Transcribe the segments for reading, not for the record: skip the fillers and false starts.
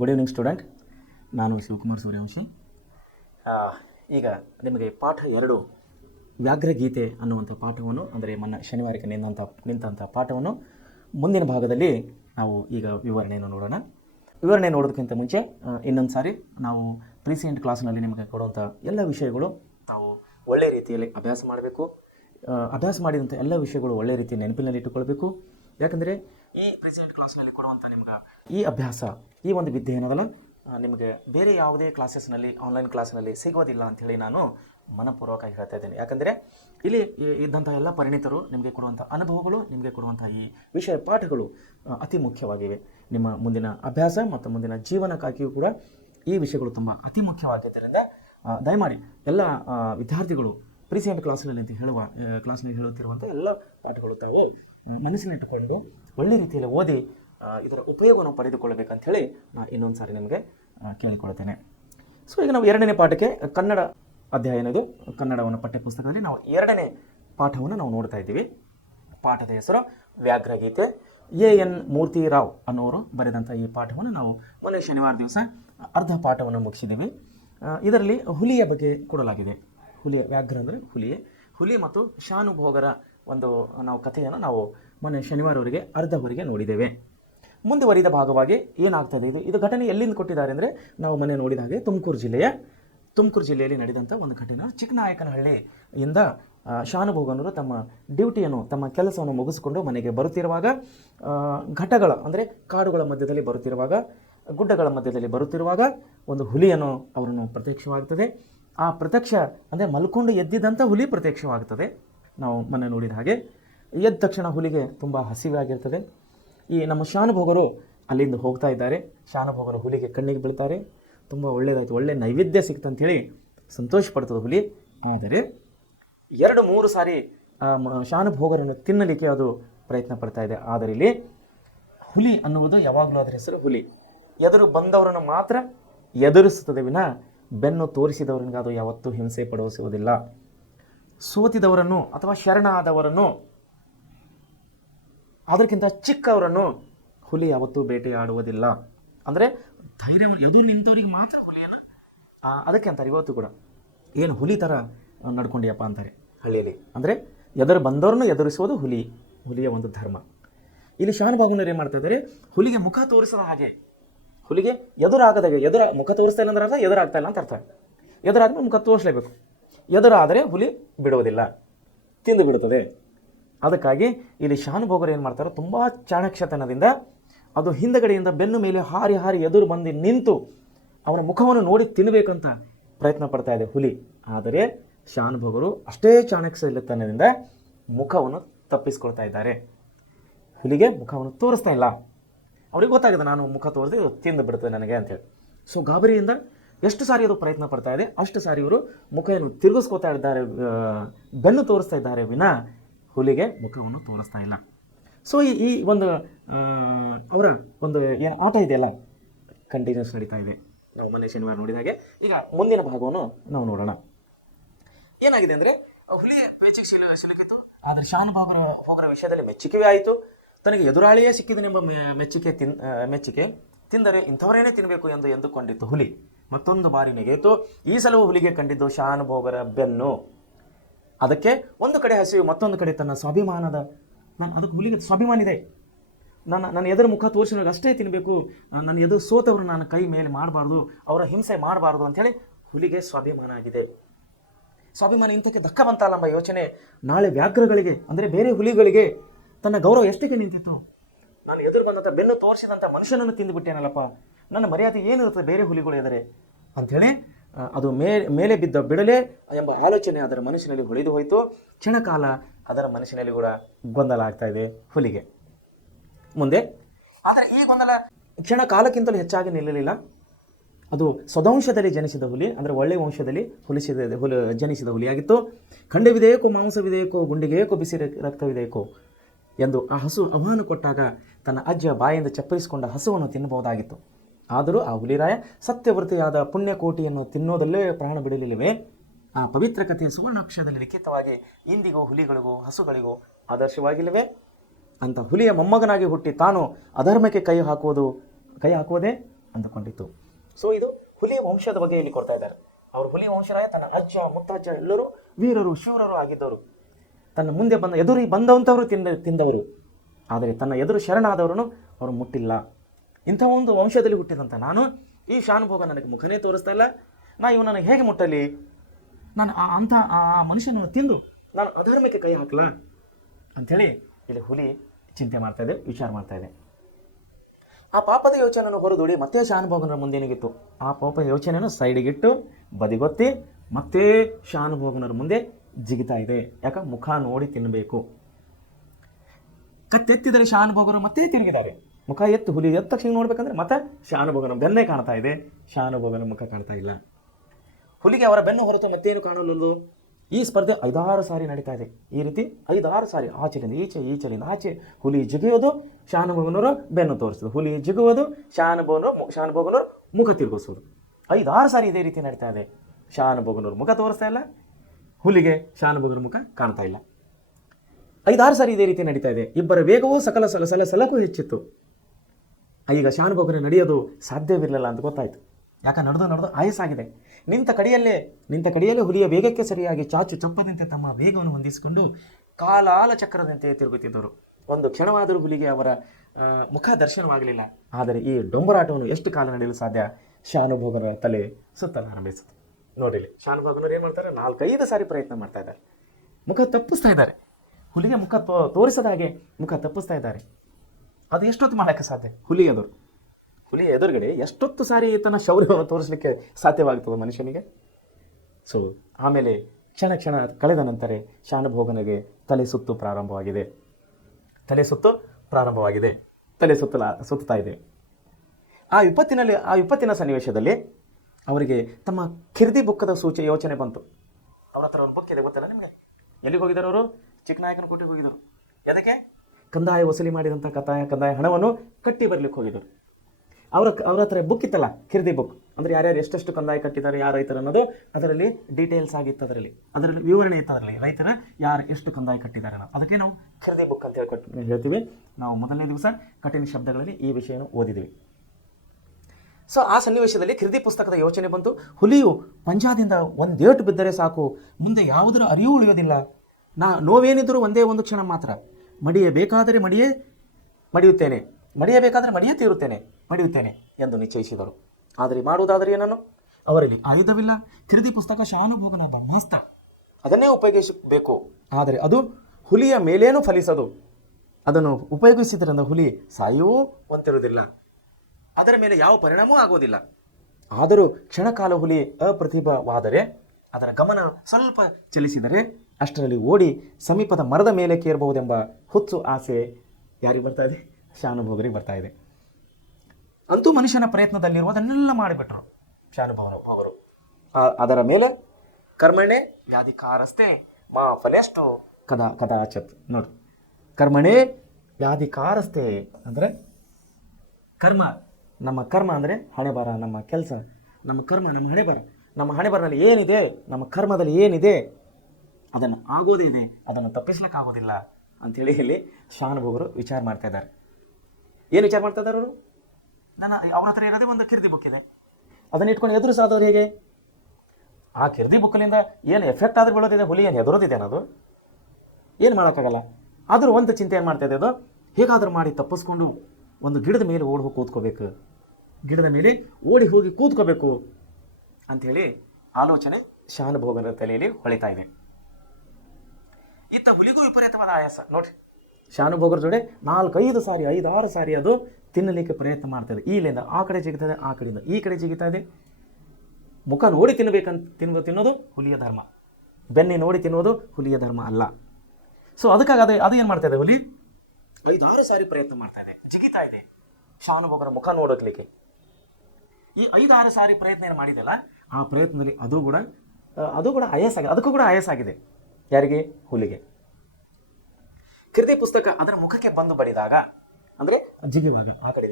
Good evening student. ನಾನು ಶಿವಕುಮಾರ್ ಸೂರ್ಯವಂಶಿ. ಈಗ ನಿಮಗೆ ಪಾಠ 2 ವ್ಯಾಘ್ರಗೀತೆ ಅನ್ನುವಂಥ ಪಾಠವನ್ನು, ಅಂದರೆ ಶನಿವಾರಕ್ಕೆ ನಿಂತಹ ಪಾಠವನ್ನು ಮುಂದಿನ ಭಾಗದಲ್ಲಿ ನಾವು ಈಗ ವಿವರಣೆಯನ್ನು ನೋಡೋಣ. ವಿವರಣೆ ನೋಡೋದಕ್ಕಿಂತ ಮುಂಚೆ ಇನ್ನೊಂದು ಸಾರಿ ನಾವು ಪ್ರೀಸೆಂಟ್ ಕ್ಲಾಸ್ನಲ್ಲಿ ನಿಮಗೆ ಕೊಡುವಂಥ ಎಲ್ಲ ವಿಷಯಗಳು ತಾವು ಒಳ್ಳೆಯ ರೀತಿಯಲ್ಲಿ ಅಭ್ಯಾಸ ಮಾಡಬೇಕು. ಅಭ್ಯಾಸ ಮಾಡಿದಂಥ ಎಲ್ಲ ವಿಷಯಗಳು ಒಳ್ಳೆಯ ರೀತಿ ನೆನಪಿನಲ್ಲಿ ಇಟ್ಟುಕೊಳ್ಬೇಕು. ಯಾಕಂದರೆ ಈ ಪ್ರೆಸೆಂಟ್ ಕ್ಲಾಸ್ನಲ್ಲಿ ಕೊಡುವಂಥ ನಿಮ್ಗೆ ಈ ಅಭ್ಯಾಸ, ಈ ಒಂದು ವಿದ್ಯೆ ಏನದಲ್ಲ, ನಿಮಗೆ ಬೇರೆ ಯಾವುದೇ ಕ್ಲಾಸಸ್ನಲ್ಲಿ, ಆನ್ಲೈನ್ ಕ್ಲಾಸ್ನಲ್ಲಿ ಸಿಗೋದಿಲ್ಲ ಅಂಥೇಳಿ ನಾನು ಮನಪೂರ್ವಕವಾಗಿ ಹೇಳ್ತಾ ಇದ್ದೇನೆ. ಯಾಕಂದರೆ ಇಲ್ಲಿ ಇದ್ದಂಥ ಎಲ್ಲ ಪರಿಣಿತರು ನಿಮಗೆ ಕೊಡುವಂಥ ಅನುಭವಗಳು, ನಿಮಗೆ ಕೊಡುವಂಥ ಈ ವಿಷಯ ಪಾಠಗಳು ಅತಿ ಮುಖ್ಯವಾಗಿವೆ. ನಿಮ್ಮ ಮುಂದಿನ ಅಭ್ಯಾಸ ಮತ್ತು ಮುಂದಿನ ಜೀವನಕ್ಕಾಗಿಯೂ ಕೂಡ ಈ ವಿಷಯಗಳು ತುಂಬ ಅತಿ ಮುಖ್ಯವಾಗಿದ್ದರಿಂದ ದಯಮಾಡಿ ಎಲ್ಲ ವಿದ್ಯಾರ್ಥಿಗಳು ಪ್ರೀಸೆಂಟ್ ಕ್ಲಾಸ್ನಲ್ಲಿ ಹೇಳುತ್ತಿರುವಂಥ ಎಲ್ಲ ಪಾಠಗಳು ತಾವು ಮನಸ್ಸಿನಿಟ್ಟುಕೊಂಡು ಒಳ್ಳೆ ರೀತಿಯಲ್ಲಿ ಓದಿ ಇದರ ಉಪಯೋಗವನ್ನು ಪಡೆದುಕೊಳ್ಳಬೇಕಂತ ಹೇಳಿ ನಾನು ಇನ್ನೊಂದು ಸಾರಿ ನಿಮಗೆ ಕೇಳಿಕೊಳ್ತೇನೆ. ಸೊ ಈಗ ನಾವು 2ನೇ ಪಾಠಕ್ಕೆ ಕನ್ನಡ ಅಧ್ಯಯನದು ಕನ್ನಡವನ್ನು ಪಠ್ಯಪುಸ್ತಕದಲ್ಲಿ ನಾವು 2ನೇ ಪಾಠವನ್ನು ನಾವು ನೋಡ್ತಾ ಇದ್ದೀವಿ. ಪಾಠದ ಹೆಸರು ವ್ಯಾಘ್ರಗೀತೆ. ಎನ್ ಮೂರ್ತಿರಾವ್ ಅನ್ನೋರು ಬರೆದಂಥ ಈ ಪಾಠವನ್ನು ನಾವು ಮೊನ್ನೆ ಶನಿವಾರ ದಿವಸ ಅರ್ಧ ಪಾಠವನ್ನು ಮುಗಿಸಿದ್ದೀವಿ. ಇದರಲ್ಲಿ ಹುಲಿಯ ಬಗ್ಗೆ ಕೊಡಲಾಗಿದೆ. ವ್ಯಾಘ್ರ ಅಂದರೆ ಹುಲಿ ಮತ್ತು ಶಾನುಭೋಗರ ಒಂದು ನಾವು ಕಥೆಯನ್ನು ನಾವು ಮೊನ್ನೆ ಶನಿವಾರವರೆಗೆ ಅರ್ಧವರೆಗೆ ನೋಡಿದ್ದೇವೆ. ಮುಂದುವರಿದ ಭಾಗವಾಗಿ ಏನಾಗ್ತದೆ, ಇದು ಘಟನೆ ಎಲ್ಲಿಂದ ಕೊಟ್ಟಿದ್ದಾರೆ ಅಂದರೆ, ನಾವು ಮೊನ್ನೆ ನೋಡಿದ ಹಾಗೆ ತುಮಕೂರು ಜಿಲ್ಲೆಯಲ್ಲಿ ನಡೆದಂಥ ಒಂದು ಘಟನೆ. ಚಿಕ್ಕನಾಯಕನಹಳ್ಳಿಯಿಂದ ಶಾನುಭೋಗನವರು ತಮ್ಮ ಡ್ಯೂಟಿಯನ್ನು, ತಮ್ಮ ಕೆಲಸವನ್ನು ಮುಗಿಸಿಕೊಂಡು ಮನೆಗೆ ಬರುತ್ತಿರುವಾಗ, ಘಟ್ಟಗಳ ಅಂದರೆ ಕಾಡುಗಳ ಮಧ್ಯದಲ್ಲಿ ಬರುತ್ತಿರುವಾಗ, ಗುಡ್ಡಗಳ ಮಧ್ಯದಲ್ಲಿ ಬರುತ್ತಿರುವಾಗ ಒಂದು ಹುಲಿಯನ್ನು ಅವರನ್ನು ಪ್ರತ್ಯಕ್ಷವಾಗುತ್ತದೆ. ಆ ಪ್ರತ್ಯಕ್ಷ ಅಂದರೆ ಮಲ್ಕೊಂಡು ಎದ್ದಿದ್ದಂಥ ಹುಲಿ ಪ್ರತ್ಯಕ್ಷವಾಗುತ್ತದೆ. ನಾವು ಮೊನ್ನೆ ನೋಡಿದ ಹಾಗೆ ಎದ್ದ ತಕ್ಷಣ ಹುಲಿಗೆ ತುಂಬ ಹಸಿವೆ ಆಗಿರ್ತದೆ. ಈ ನಮ್ಮ ಶಾನುಭೋಗರು ಅಲ್ಲಿಂದ ಹೋಗ್ತಾ ಇದ್ದಾರೆ. ಶಾನುಭೋಗರು ಹುಲಿಗೆ ಕಣ್ಣಿಗೆ ಬೀಳ್ತಾರೆ. ತುಂಬ ಒಳ್ಳೆಯದಾಯಿತು, ಒಳ್ಳೆ ನೈವೇದ್ಯ ಸಿಕ್ತಂಥೇಳಿ ಸಂತೋಷ ಪಡ್ತದೆ ಹುಲಿ. ಆದರೆ 2-3 ಸಾರಿ ಶಾನುಭೋಗರನ್ನು ತಿನ್ನಲಿಕ್ಕೆ ಅದು ಪ್ರಯತ್ನ ಪಡ್ತಾ ಇದೆ. ಆದರೆ ಇಲ್ಲಿ ಹುಲಿ ಅನ್ನುವುದು ಯಾವಾಗಲೂ ಅದರ ಹೆಸರು ಹುಲಿ. ಎದುರು ಬಂದವರನ್ನು ಮಾತ್ರ ಎದುರಿಸುತ್ತದೆ ವಿನ ಬೆನ್ನು ತೋರಿಸಿದವರಿಗೆ ಅದು ಯಾವತ್ತೂ ಹಿಂಸೆ ಪಡಿಸುವುದಿಲ್ಲ. ಸೋತಿದವರನ್ನು ಅಥವಾ ಶರಣಾದವರನ್ನು, ಅದಕ್ಕಿಂತ ಚಿಕ್ಕವರನ್ನು ಹುಲಿ ಯಾವತ್ತೂ ಬೇಟೆಯಾಡುವುದಿಲ್ಲ. ಅಂದರೆ ಧೈರ್ಯ ಎದುರು ನಿಂತವರಿಗೆ ಮಾತ್ರ ಹುಲಿಯನ್ನು ಅದಕ್ಕೆ ಅಂತಾರೆ. ಇವತ್ತು ಕೂಡ ಏನು ಹುಲಿ ಥರ ನಡ್ಕೊಂಡಿಯಪ್ಪ ಅಂತಾರೆ ಹಳ್ಳಿಯಲ್ಲಿ. ಅಂದರೆ ಎದುರು ಬಂದವ್ರನ್ನು ಎದುರಿಸುವುದು ಹುಲಿಯ ಒಂದು ಧರ್ಮ. ಇಲ್ಲಿ ಶಾನುಭಾಗನರು ಏನು ಮಾಡ್ತಾ ಇದ್ದಾರೆ, ಹುಲಿಗೆ ಮುಖ ತೋರಿಸದ ಹಾಗೆ, ಹುಲಿಗೆ ಎದುರಾಗದಾಗೆ, ಮುಖ ತೋರಿಸ್ತಾ ಇಲ್ಲ ಅಂದ್ರೆ ಅರ್ಥ ಎದುರಾಗ್ತಾ ಇಲ್ಲ ಅಂತ ಅರ್ಥ. ಎದುರಾದ್ಮೇಲೆ ಮುಖ ತೋರಿಸಲೇಬೇಕು. ಎದುರಾದರೆ ಹುಲಿ ಬಿಡುವುದಿಲ್ಲ, ತಿಂದು ಬಿಡುತ್ತದೆ. ಅದಕ್ಕಾಗಿ ಇಲ್ಲಿ ಶಾನುಭೋಗರು ಏನು ಮಾಡ್ತಾರೆ, ತುಂಬ ಚಾಣಕ್ಷತನದಿಂದ ಅದು ಹಿಂದಗಡೆಯಿಂದ ಬೆನ್ನು ಮೇಲೆ ಹಾರಿ ಎದುರು ಬಂದು ನಿಂತು ಅವನ ಮುಖವನ್ನು ನೋಡಿ ತಿನ್ನಬೇಕಂತ ಪ್ರಯತ್ನ ಪಡ್ತಾ ಇದೆ ಹುಲಿ. ಆದರೆ ಶಾನುಭೋಗರು ಅಷ್ಟೇ ಚಾಣಕ್ಷತನದಿಂದ ಮುಖವನ್ನು ತಪ್ಪಿಸ್ಕೊಳ್ತಾ ಇದ್ದಾರೆ. ಹುಲಿಗೆ ಮುಖವನ್ನು ತೋರಿಸ್ತಾ ಇಲ್ಲ. ಅವ್ರಿಗೆ ಗೊತ್ತಾಗಿದೆ, ನಾನು ಮುಖ ತೋರಿಸಿ ತಿಂದು ಬಿಡ್ತದೆ ನನಗೆ ಅಂತೇಳಿ. ಸೊ ಗಾಬರಿಯಿಂದ ಎಷ್ಟು ಸಾರಿ ಅದು ಪ್ರಯತ್ನ ಪಡ್ತಾ ಇದೆ, ಅಷ್ಟು ಸಾರಿ ಇವರು ಮುಖವನ್ನು ತಿರುಗಿಸ್ಕೋತಾ ಇದ್ದಾರೆ, ಬೆನ್ನು ತೋರಿಸ್ತಾ ಇದ್ದಾರೆ ವಿನ ಹುಲಿಗೆ ಮುಖವನ್ನು ತೋರಿಸ್ತಾ ಇಲ್ಲ. ಸೊ ಈ ಒಂದು ಅವರ ಒಂದು ಏನು ಆಟ ಇದೆಯಲ್ಲ, ಕಂಟಿನ್ಯೂಸ್ ನಡೀತಾ ಇದೆ. ನಾವು ಮೊನ್ನೆ ಶನಿವಾರ ನೋಡಿದಾಗೆ ಈಗ ಮುಂದಿನ ಭಾಗವನ್ನು ನಾವು ನೋಡೋಣ. ಏನಾಗಿದೆ ಅಂದರೆ, ಹುಲಿಯ ಪೇಚಿಗೆ ಸಿಲುಕಿತು. ಆದರೆ ಶಾನುಭೋಗರ ವಿಷಯದಲ್ಲಿ ಮೆಚ್ಚುಗೆ ಆಯಿತು. ತನಗೆ ಎದುರಾಳಿಯೇ ಸಿಕ್ಕಿದನೆಂಬ ಮೆಚ್ಚುಗೆ ತಿಂದರೆ ಇಂಥವರೇನೇ ತಿನ್ನಬೇಕು ಎಂದು ಎಂದುಕೊಂಡಿತ್ತು ಹುಲಿ. ಮತ್ತೊಂದು ಬಾರಿ ನೆಗೆಯಿತು. ಈ ಸಲವೂ ಹುಲಿಗೆ ಕಂಡಿದ್ದು ಶಾನುಭೋಗರ ಬೆನ್ನು. ಅದಕ್ಕೆ ಒಂದು ಕಡೆ ಹಸಿವು, ಮತ್ತೊಂದು ಕಡೆ ತನ್ನ ಸ್ವಾಭಿಮಾನದ, ಅದಕ್ಕೆ ಹುಲಿಗೆ ಸ್ವಾಭಿಮಾನ ಇದೆ. ನನ್ನ ಎದುರು ಮುಖ ತೋರಿಸಿದಾಗ ಅಷ್ಟೇ ತಿನ್ನಬೇಕು, ನನ್ನ ಎದುರು ಸೋತವರು ನಾನು ಕೈ ಮೇಲೆ ಮಾಡಬಾರ್ದು, ಅವರ ಹಿಂಸೆ ಮಾಡಬಾರ್ದು ಅಂಥೇಳಿ ಹುಲಿಗೆ ಸ್ವಾಭಿಮಾನ ಆಗಿದೆ. ಸ್ವಾಭಿಮಾನ ಇಂಥಕ್ಕೆ ಧಕ್ಕ ಬಂತಲ್ಲ ಎಂಬ ಯೋಚನೆ ನಾಳೆ ವ್ಯಾಘ್ರಗಳಿಗೆ, ಅಂದರೆ ಬೇರೆ ಹುಲಿಗಳಿಗೆ ತನ್ನ ಗೌರವ ಎಷ್ಟಕ್ಕೆ ನಿಂತಿತ್ತು. ನಾನು ಎದುರು ಬಂದಂಥ ಬೆನ್ನು ತೋರಿಸಿದಂಥ ಮನುಷ್ಯನನ್ನು ತಿಂದುಬಿಟ್ಟೇನಲ್ಲಪ್ಪ, ನನ್ನ ಮರ್ಯಾದೆ ಏನಿರುತ್ತದೆ ಬೇರೆ ಹುಲಿಗಳು ಎದುರೇ ಅಂಥೇಳಿ ಅದು ಮೇಲೆ ಬಿದ್ದ ಬಿಡಲೇ ಎಂಬ ಆಲೋಚನೆ ಅದರ ಮನಸ್ಸಿನಲ್ಲಿ ಹೊಳೆದು ಹೋಯಿತು. ಕ್ಷಣಕಾಲ ಅದರ ಮನಸ್ಸಿನಲ್ಲಿ ಕೂಡ ಗೊಂದಲ ಆಗ್ತಾ ಇದೆ ಹುಲಿಗೆ ಮುಂದೆ. ಆದರೆ ಈ ಗೊಂದಲ ಕ್ಷಣ ಕಾಲಕ್ಕಿಂತಲೂ ಹೆಚ್ಚಾಗಿ ನಿಲ್ಲಲಿಲ್ಲ. ಅದು ಸ್ವದಂಶದಲ್ಲಿ ಜನಿಸಿದ ಹುಲಿ, ಅಂದರೆ ಒಳ್ಳೆಯ ವಂಶದಲ್ಲಿ ಜನಿಸಿದ ಹುಲಿಯಾಗಿತ್ತು. ಖಂಡವಿದೆಯೇಕೋ, ಮಾಂಸವಿದೆಯೇಕೋ, ಗುಂಡಿಗೆಯೇಕೋ, ಬಿಸಿ ರಕ್ತವಿದೆಯೇಕೋ ಎಂದು ಆ ಹಸು ಆಹ್ವಾನ ಕೊಟ್ಟಾಗ ತನ್ನ ಅಜ್ಜ ಬಾಯಿಂದ ಚಪ್ಪರಿಸಿಕೊಂಡ ಹಸುವನ್ನು ತಿನ್ನಬಹುದಾಗಿತ್ತು. ಆದರೂ ಆ ಹುಲಿರಾಯ ಸತ್ಯವೃತಿಯಾದ ಪುಣ್ಯಕೋಟಿಯನ್ನು ತಿನ್ನೋದಲ್ಲೇ ಪ್ರಾಣ ಬಿಡಲಿಲ್ಲವೇ? ಆ ಪವಿತ್ರ ಕಥೆಯ ಸುವರ್ಣಾಕ್ಷರದಲ್ಲಿ ಲಿಖಿತವಾಗಿ ಇಂದಿಗೂ ಹುಲಿಗಳಿಗೂ ಹಸುಗಳಿಗೂ ಆದರ್ಶವಾಗಿಲ್ಲವೇ? ಅಂತ ಹುಲಿಯ ಮೊಮ್ಮಗನಾಗಿ ಹುಟ್ಟಿ ತಾನು ಅಧರ್ಮಕ್ಕೆ ಕೈ ಹಾಕುವುದೇ ಅಂದುಕೊಂಡಿತು. ಸೊ ಇದು ಹುಲಿಯ ವಂಶದ ಬಗ್ಗೆ ಇಲ್ಲಿ ಕೊಡ್ತಾ ಇದ್ದಾರೆ. ಅವರು ಹುಲಿಯ ವಂಶರಾಯ, ತನ್ನ ಅಜ್ಜ ಮುತ್ತಜ್ಜ ಎಲ್ಲರೂ ವೀರರು ಶೂರರು ಆಗಿದ್ದವರು, ತನ್ನ ಮುಂದೆ ಎದುರಿಗೆ ಬಂದಂಥವರು ತಿಂದವರು, ಆದರೆ ತನ್ನ ಎದುರು ಶರಣಾದವರನ್ನು ಅವರು ಮುಟ್ಟಿಲ್ಲ. ಇಂಥ ಒಂದು ವಂಶದಲ್ಲಿ ಹುಟ್ಟಿದಂಥ ನಾನು, ಈ ಶಾನುಭೋಗ ನನಗೆ ಮುಖನೇ ತೋರಿಸ್ತಾ ಇಲ್ಲ, ನಾ ಇವನನ್ನು ಹೇಗೆ ಮುಟ್ಟಲಿ? ನಾನು ಆ ಮನುಷ್ಯನನ್ನು ತಿಂದು ನಾನು ಅಧರ್ಮಕ್ಕೆ ಕೈ ಹಾಕಲ ಅಂಥೇಳಿ ಇಲ್ಲಿ ಹುಲಿ ಚಿಂತೆ ಮಾಡ್ತಾ ಇದೆ, ವಿಚಾರ ಮಾಡ್ತಾ ಇದೆ. ಆ ಪಾಪದ ಯೋಚನೆಯನ್ನು ಹೊರದೂಡಿ ಮತ್ತೆ ಶಾನುಭೋಗನ ಮುಂದೇನಿಗಿತ್ತು. ಆ ಪಾಪದ ಯೋಚನೆಯನ್ನು ಸೈಡಿಗಿಟ್ಟು ಬದಿಗೊತ್ತಿ ಮತ್ತೆ ಶಾನುಭೋಗನರ ಮುಂದೆ ಜಿಗಿತಾ ಇದೆ. ಯಾಕ? ಮುಖ ನೋಡಿ ತಿನ್ನಬೇಕು. ಕತ್ತೆತ್ತಿದರೆ ಶಾನುಭೋಗರು ಮತ್ತೆ ತಿರುಗಿದ್ದಾರೆ. ಮುಖ ಎತ್ತು ಹುಲಿ ಎತ್ತ ತಕ್ಷಣ ನೋಡ್ಬೇಕಂದ್ರೆ ಮತ್ತೆ ಶಾನುಭೋಗನ ಬೆನ್ನೇ ಕಾಣ್ತಾ ಇದೆ, ಶಾನುಭೋಗನ ಮುಖ ಕಾಣ್ತಾ ಇಲ್ಲ. ಹುಲಿಗೆ ಅವರ ಬೆನ್ನು ಹೊರತು ಮತ್ತೇನು ಕಾಣಲು. ಈ ಸ್ಪರ್ಧೆ 5-6 ಸಾರಿ ನಡೀತಾ ಇದೆ. ಈ ರೀತಿ 5-6 ಸಾರಿ ಆಚೆಲಿಂದ ಈಚೆ, ಈಚೆಲಿಂದ ಆಚೆ. ಹುಲಿ ಜಿಗಿಯೋದು, ಶಾನುಭೋಗನವರು ಬೆನ್ನು ತೋರಿಸೋದು, ಹುಲಿ ಜಿಗುವುದು, ಶಾನುಭೋಗನವರು ಮುಖ ತಿರುಗಿಸೋದು. 5-6 ಸಾರಿ ಇದೇ ರೀತಿ ನಡೀತಾ ಇದೆ. ಶಾನುಭೋಗನವರು ಮುಖ ತೋರಿಸ್ತಾ ಇಲ್ಲ, ಹುಲಿಗೆ ಶಾನುಭೋಗನ ಮುಖ ಕಾಣ್ತಾ ಇಲ್ಲ. 5-6 ಸಾರಿ ಇದೇ ರೀತಿ ನಡೀತಾ ಇದೆ. ಇಬ್ಬರ ವೇಗವೂ ಸಲಕೂ ಹೆಚ್ಚಿತ್ತು. ಈಗ ಶಾನುಭೋಗನ ನಡೆಯೋದು ಸಾಧ್ಯವಿರಲಿಲ್ಲ ಅಂತ ಗೊತ್ತಾಯಿತು. ಯಾಕೆ? ನಡೆದು ಆಯಸ್ಸಾಗಿದೆ. ನಿಂತ ಕಡೆಯಲ್ಲೇ ಹುಲಿಯ ವೇಗಕ್ಕೆ ಸರಿಯಾಗಿ ಚಾಚು ಚಪ್ಪದಂತೆ ತಮ್ಮ ವೇಗವನ್ನು ಹೊಂದಿಸಿಕೊಂಡು ಕಾಲಾಲ ಚಕ್ರದಂತೆ ತಿರುಗುತ್ತಿದ್ದರು. ಒಂದು ಕ್ಷಣವಾದರೂ ಹುಲಿಗೆ ಅವರ ಮುಖ ದರ್ಶನವಾಗಲಿಲ್ಲ. ಆದರೆ ಈ ಡೊಂಬರಾಟವನ್ನು ಎಷ್ಟು ಕಾಲ ನಡೆಯಲು ಸಾಧ್ಯ? ಶಾನುಭೋಗನ ತಲೆ ಸುತ್ತಲಾರಂಭಿಸಿತು. ನೋಡಿಲಿ, ಶಾನುಭೋಗನವ್ರು ಏನು ಮಾಡ್ತಾರೆ? 4-5 ಸಾರಿ ಪ್ರಯತ್ನ ಮಾಡ್ತಾ ಇದ್ದಾರೆ, ಮುಖ ತಪ್ಪಿಸ್ತಾ ಇದ್ದಾರೆ. ಹುಲಿಗೆ ಮುಖ ತೋರಿಸದ ಹಾಗೆ ಮುಖ ತಪ್ಪಿಸ್ತಾ ಇದ್ದಾರೆ. ಅದು ಎಷ್ಟೊತ್ತು ಮಾಡೋಕ್ಕೆ ಸಾಧ್ಯ? ಹುಲಿಯ ಎದುರುಗಡೆ ಎಷ್ಟೊತ್ತು ಸಾರಿ ತನ್ನ ಶೌರ್ಯವನ್ನು ತೋರಿಸಲಿಕ್ಕೆ ಸಾಧ್ಯವಾಗ್ತದೆ ಮನುಷ್ಯನಿಗೆ? ಸೊ ಆಮೇಲೆ ಕ್ಷಣ ಕಳೆದ ನಂತರ ಶಾನುಭೋಗನಿಗೆ ತಲೆ ಸುತ್ತಾ ಇದೆ. ಆ ವಿಪತ್ತಿನ ಸನ್ನಿವೇಶದಲ್ಲಿ ಅವರಿಗೆ ತಮ್ಮ ಕಿರ್ದಿ ಬುಕ್ಕದ ಯೋಚನೆ ಬಂತು. ಅವ್ರ ಹತ್ರ ಒಂದು ಬುಕ್ ಇದೆ, ಗೊತ್ತಲ್ಲ ನಿಮಗೆ? ಎಲ್ಲಿಗೆ ಹೋಗಿದ್ದಾರೆ ಅವರು? ಚಿಕ್ಕನಾಯಕನ ಕೋಟೆಗೆ ಹೋಗಿದ್ದರು. ಎದಕ್ಕೆ? ಕಂದಾಯ ವಸೂಲಿ ಮಾಡಿದಂಥ ಕಂದಾಯ ಹಣವನ್ನು ಕಟ್ಟಿ ಬರಲಿಕ್ಕೆ ಹೋಗಿದ್ದರು. ಅವ್ರ ಹತ್ರ ಬುಕ್ ಇತ್ತಲ್ಲ, ಕಿರ್ದಿ ಬುಕ್. ಅಂದರೆ ಯಾರ್ಯಾರು ಎಷ್ಟೆಷ್ಟು ಕಂದಾಯ ಕಟ್ಟಿದ್ದಾರೆ, ಯಾರು ರೈತರು ಅನ್ನೋದು ಅದರಲ್ಲಿ ಡೀಟೇಲ್ಸ್ ಆಗಿತ್ತು. ಅದರಲ್ಲಿ ವಿವರಣೆ ಇತ್ತು. ಅದರಲ್ಲಿ ರೈತರ ಯಾರು ಎಷ್ಟು ಕಂದಾಯ ಕಟ್ಟಿದ್ದಾರೆ ಅನ್ನೋದು, ಅದಕ್ಕೆ ನಾವು ಕಿರ್ದಿ ಬುಕ್ ಅಂತ ಹೇಳ್ತೀವಿ. ನಾವು ಮೊದಲನೇ ದಿವಸ ಕಠಿಣ ಶಬ್ದಗಳಲ್ಲಿ ಈ ವಿಷಯವನ್ನು ಓದಿದ್ದೀವಿ. ಸೊ ಆ ಸನ್ನಿವೇಶದಲ್ಲಿ ಕಿರ್ದಿ ಪುಸ್ತಕದ ಯೋಚನೆ ಬಂತು. ಹುಲಿಯು ಪಂಜಾದಿಂದ ಒಂದೇಟು ಬಿದ್ದರೆ ಸಾಕು, ಮುಂದೆ ಯಾವುದರ ಅರಿವು ಉಳಿಯೋದಿಲ್ಲ. ನೋವೇನಿದ್ದರೂ ಒಂದೇ ಒಂದು ಕ್ಷಣ ಮಾತ್ರ. ಮಡಿಯಬೇಕಾದರೆ ಮಡಿಯುತ್ತೇನೆ ಎಂದು ನಿಶ್ಚಯಿಸಿದರು. ಆದರೆ ಮಾಡುವುದಾದರೆ ಏನನ್ನು? ಅವರಲ್ಲಿ ಆಯುಧವಿಲ್ಲ. ಕಿರ್ದಿ ಪುಸ್ತಕ ಶಾನುಭೋಗನ ಬ್ರಹ್ಮಾಸ್ತ್ರ, ಅದನ್ನೇ ಉಪಯೋಗಿಸಬೇಕು. ಆದರೆ ಅದು ಹುಲಿಯ ಮೇಲೇನೂ ಫಲಿಸದು. ಅದನ್ನು ಉಪಯೋಗಿಸಿದ್ರಿಂದ ಹುಲಿ ಸಾಯುವೂ ಒಂತಿರುವುದಿಲ್ಲ, ಅದರ ಮೇಲೆ ಯಾವ ಪರಿಣಾಮವೂ ಆಗುವುದಿಲ್ಲ. ಆದರೂ ಕ್ಷಣಕಾಲ ಹುಲಿ ಅಪ್ರತಿಭವಾದರೆ, ಅದರ ಗಮನ ಸ್ವಲ್ಪ ಚಲಿಸಿದರೆ ಅಷ್ಟರಲ್ಲಿ ಓಡಿ ಸಮೀಪದ ಮರದ ಮೇಲೆ ಕೇರಬಹುದೆಂಬ ಹುಚ್ಚು ಆಸೆ ಯಾರಿಗೆ ಬರ್ತಾ ಇದೆ? ಶಾನುಭೋಗರಿಗೆ ಬರ್ತಾ ಇದೆ. ಅಂತೂ ಮನುಷ್ಯನ ಪ್ರಯತ್ನದಲ್ಲಿರುವುದನ್ನೆಲ್ಲ ಮಾಡಿಬಿಟ್ರು ಶಾನುಭೋಗರು. ಅದರ ಮೇಲೆ ಕರ್ಮಣೆ ವ್ಯಾಧಿಕಾರಸ್ತೆ ಮಾ ಫಲೆಷ್ಟು ಕದಾಚತ್. ನೋಡ್ರಿ, ಕರ್ಮಣೆ ವ್ಯಾಧಿಕಾರಸ್ತೆ ಅಂದರೆ ನಮ್ಮ ಕರ್ಮ ಅಂದರೆ ಹಣೆಬರ, ನಮ್ಮ ಕೆಲಸ, ನಮ್ಮ ಕರ್ಮ, ನಮ್ಮ ಹಣೆಬರನಲ್ಲಿ ಏನಿದೆ, ನಮ್ಮ ಕರ್ಮದಲ್ಲಿ ಏನಿದೆ ಅದನ್ನು ಆಗೋದೇ ಇದೆ, ಅದನ್ನು ತಪ್ಪಿಸ್ಲಿಕ್ಕಾಗೋದಿಲ್ಲ ಅಂಥೇಳಿ ಇಲ್ಲಿ ಶಾನುಭೋಗರು ವಿಚಾರ ಮಾಡ್ತಾ ಇದ್ದಾರೆ. ಏನು ವಿಚಾರ ಮಾಡ್ತಾ ಇದ್ದಾರೆ ಅವರು? ಅವ್ರ ಹತ್ರ ಇರೋದೇ ಒಂದು ಕಿರ್ದಿ ಬುಕ್ ಇದೆ, ಅದನ್ನ ಇಟ್ಕೊಂಡು ಎದುರಿಸಾದವ್ರು ಹೇಗೆ? ಆ ಕಿರ್ದಿ ಬುಕ್ಲಿಂದ ಏನು ಎಫೆಕ್ಟ್ ಆದ್ರೆ ಬೀಳೋದಿದೆ, ಹುಲಿ ಏನು ಎದುರೋದಿದೆ ಅನ್ನೋದು ಏನು ಮಾಡೋಕ್ಕಾಗಲ್ಲ. ಆದರೂ ಒಂದು ಚಿಂತೆ ಏನು ಮಾಡ್ತಾ ಇದೆ, ಅದು ಹೇಗಾದರೂ ಮಾಡಿ ತಪ್ಪಿಸ್ಕೊಂಡು ಒಂದು ಗಿಡದ ಮೇಲೆ ಗಿಡದ ಮೇಲೆ ಓಡಿ ಹೋಗಿ ಕೂತ್ಕೋಬೇಕು ಅಂಥೇಳಿ ಆಲೋಚನೆ ಶಾನುಭೋಗನ ತಲೆಯಲ್ಲಿ ಹೊಳಿತಾ ಇದೆ. ಇತ್ತ ಹುಲಿಗೂ ವಿಪರೀತವಾದ ಆಯಾಸ. ನೋಡ್ರಿ, ಶಾನುಭೋಗರ ಜೋಡೆ 4-5 ಸಾರಿ 5-6 ಸಾರಿ ಅದು ತಿನ್ನಲಿಕ್ಕೆ ಪ್ರಯತ್ನ ಮಾಡ್ತದೆ. ಇಲ್ಲಿಂದ ಆ ಕಡೆ ಜಿಗಿತದೆ, ಆ ಕಡೆಯಿಂದ ಈ ಕಡೆ ಜಿಗಿತಾ ಇದೆ. ಮುಖ ನೋಡಿ ತಿನ್ನೋದು ಹುಲಿಯ ಧರ್ಮ, ಬೆನ್ನಿ ನೋಡಿ ತಿನ್ನೋದು ಹುಲಿಯ ಧರ್ಮ ಅಲ್ಲ. ಸೊ ಅದಕ್ಕಾಗಿ ಅದು ಏನು ಮಾಡ್ತಾ ಇದೆ? ಹುಲಿ 5-6 ಸಾರಿ ಪ್ರಯತ್ನ ಮಾಡ್ತಾ ಇದೆ, ಜಿಗಿತಾ ಇದೆ ಶಾನುಭೋಗರ ಮುಖ ನೋಡೋಕ್ಲಿಕ್ಕೆ. ಈ 5-6 ಸಾರಿ ಪ್ರಯತ್ನ ಏನು ಮಾಡಿದೆಲ್ಲ, ಆ ಪ್ರಯತ್ನದಲ್ಲಿ ಅದು ಕೂಡ ಆಯಾಸಾಗಿದೆ. ಅದಕ್ಕೂ ಕೂಡ ಆಯಾಸಾಗಿದೆ. ಯಾರಿಗೆ? ಹುಲಿಗೆ. ಕಿರ್ದಿ ಪುಸ್ತಕ ಅದರ ಮುಖಕ್ಕೆ ಬಂದು ಬಡಿದಾಗ, ಅಂದರೆ ಜಿಗಿವಾಗ ಆ ಕಡೆ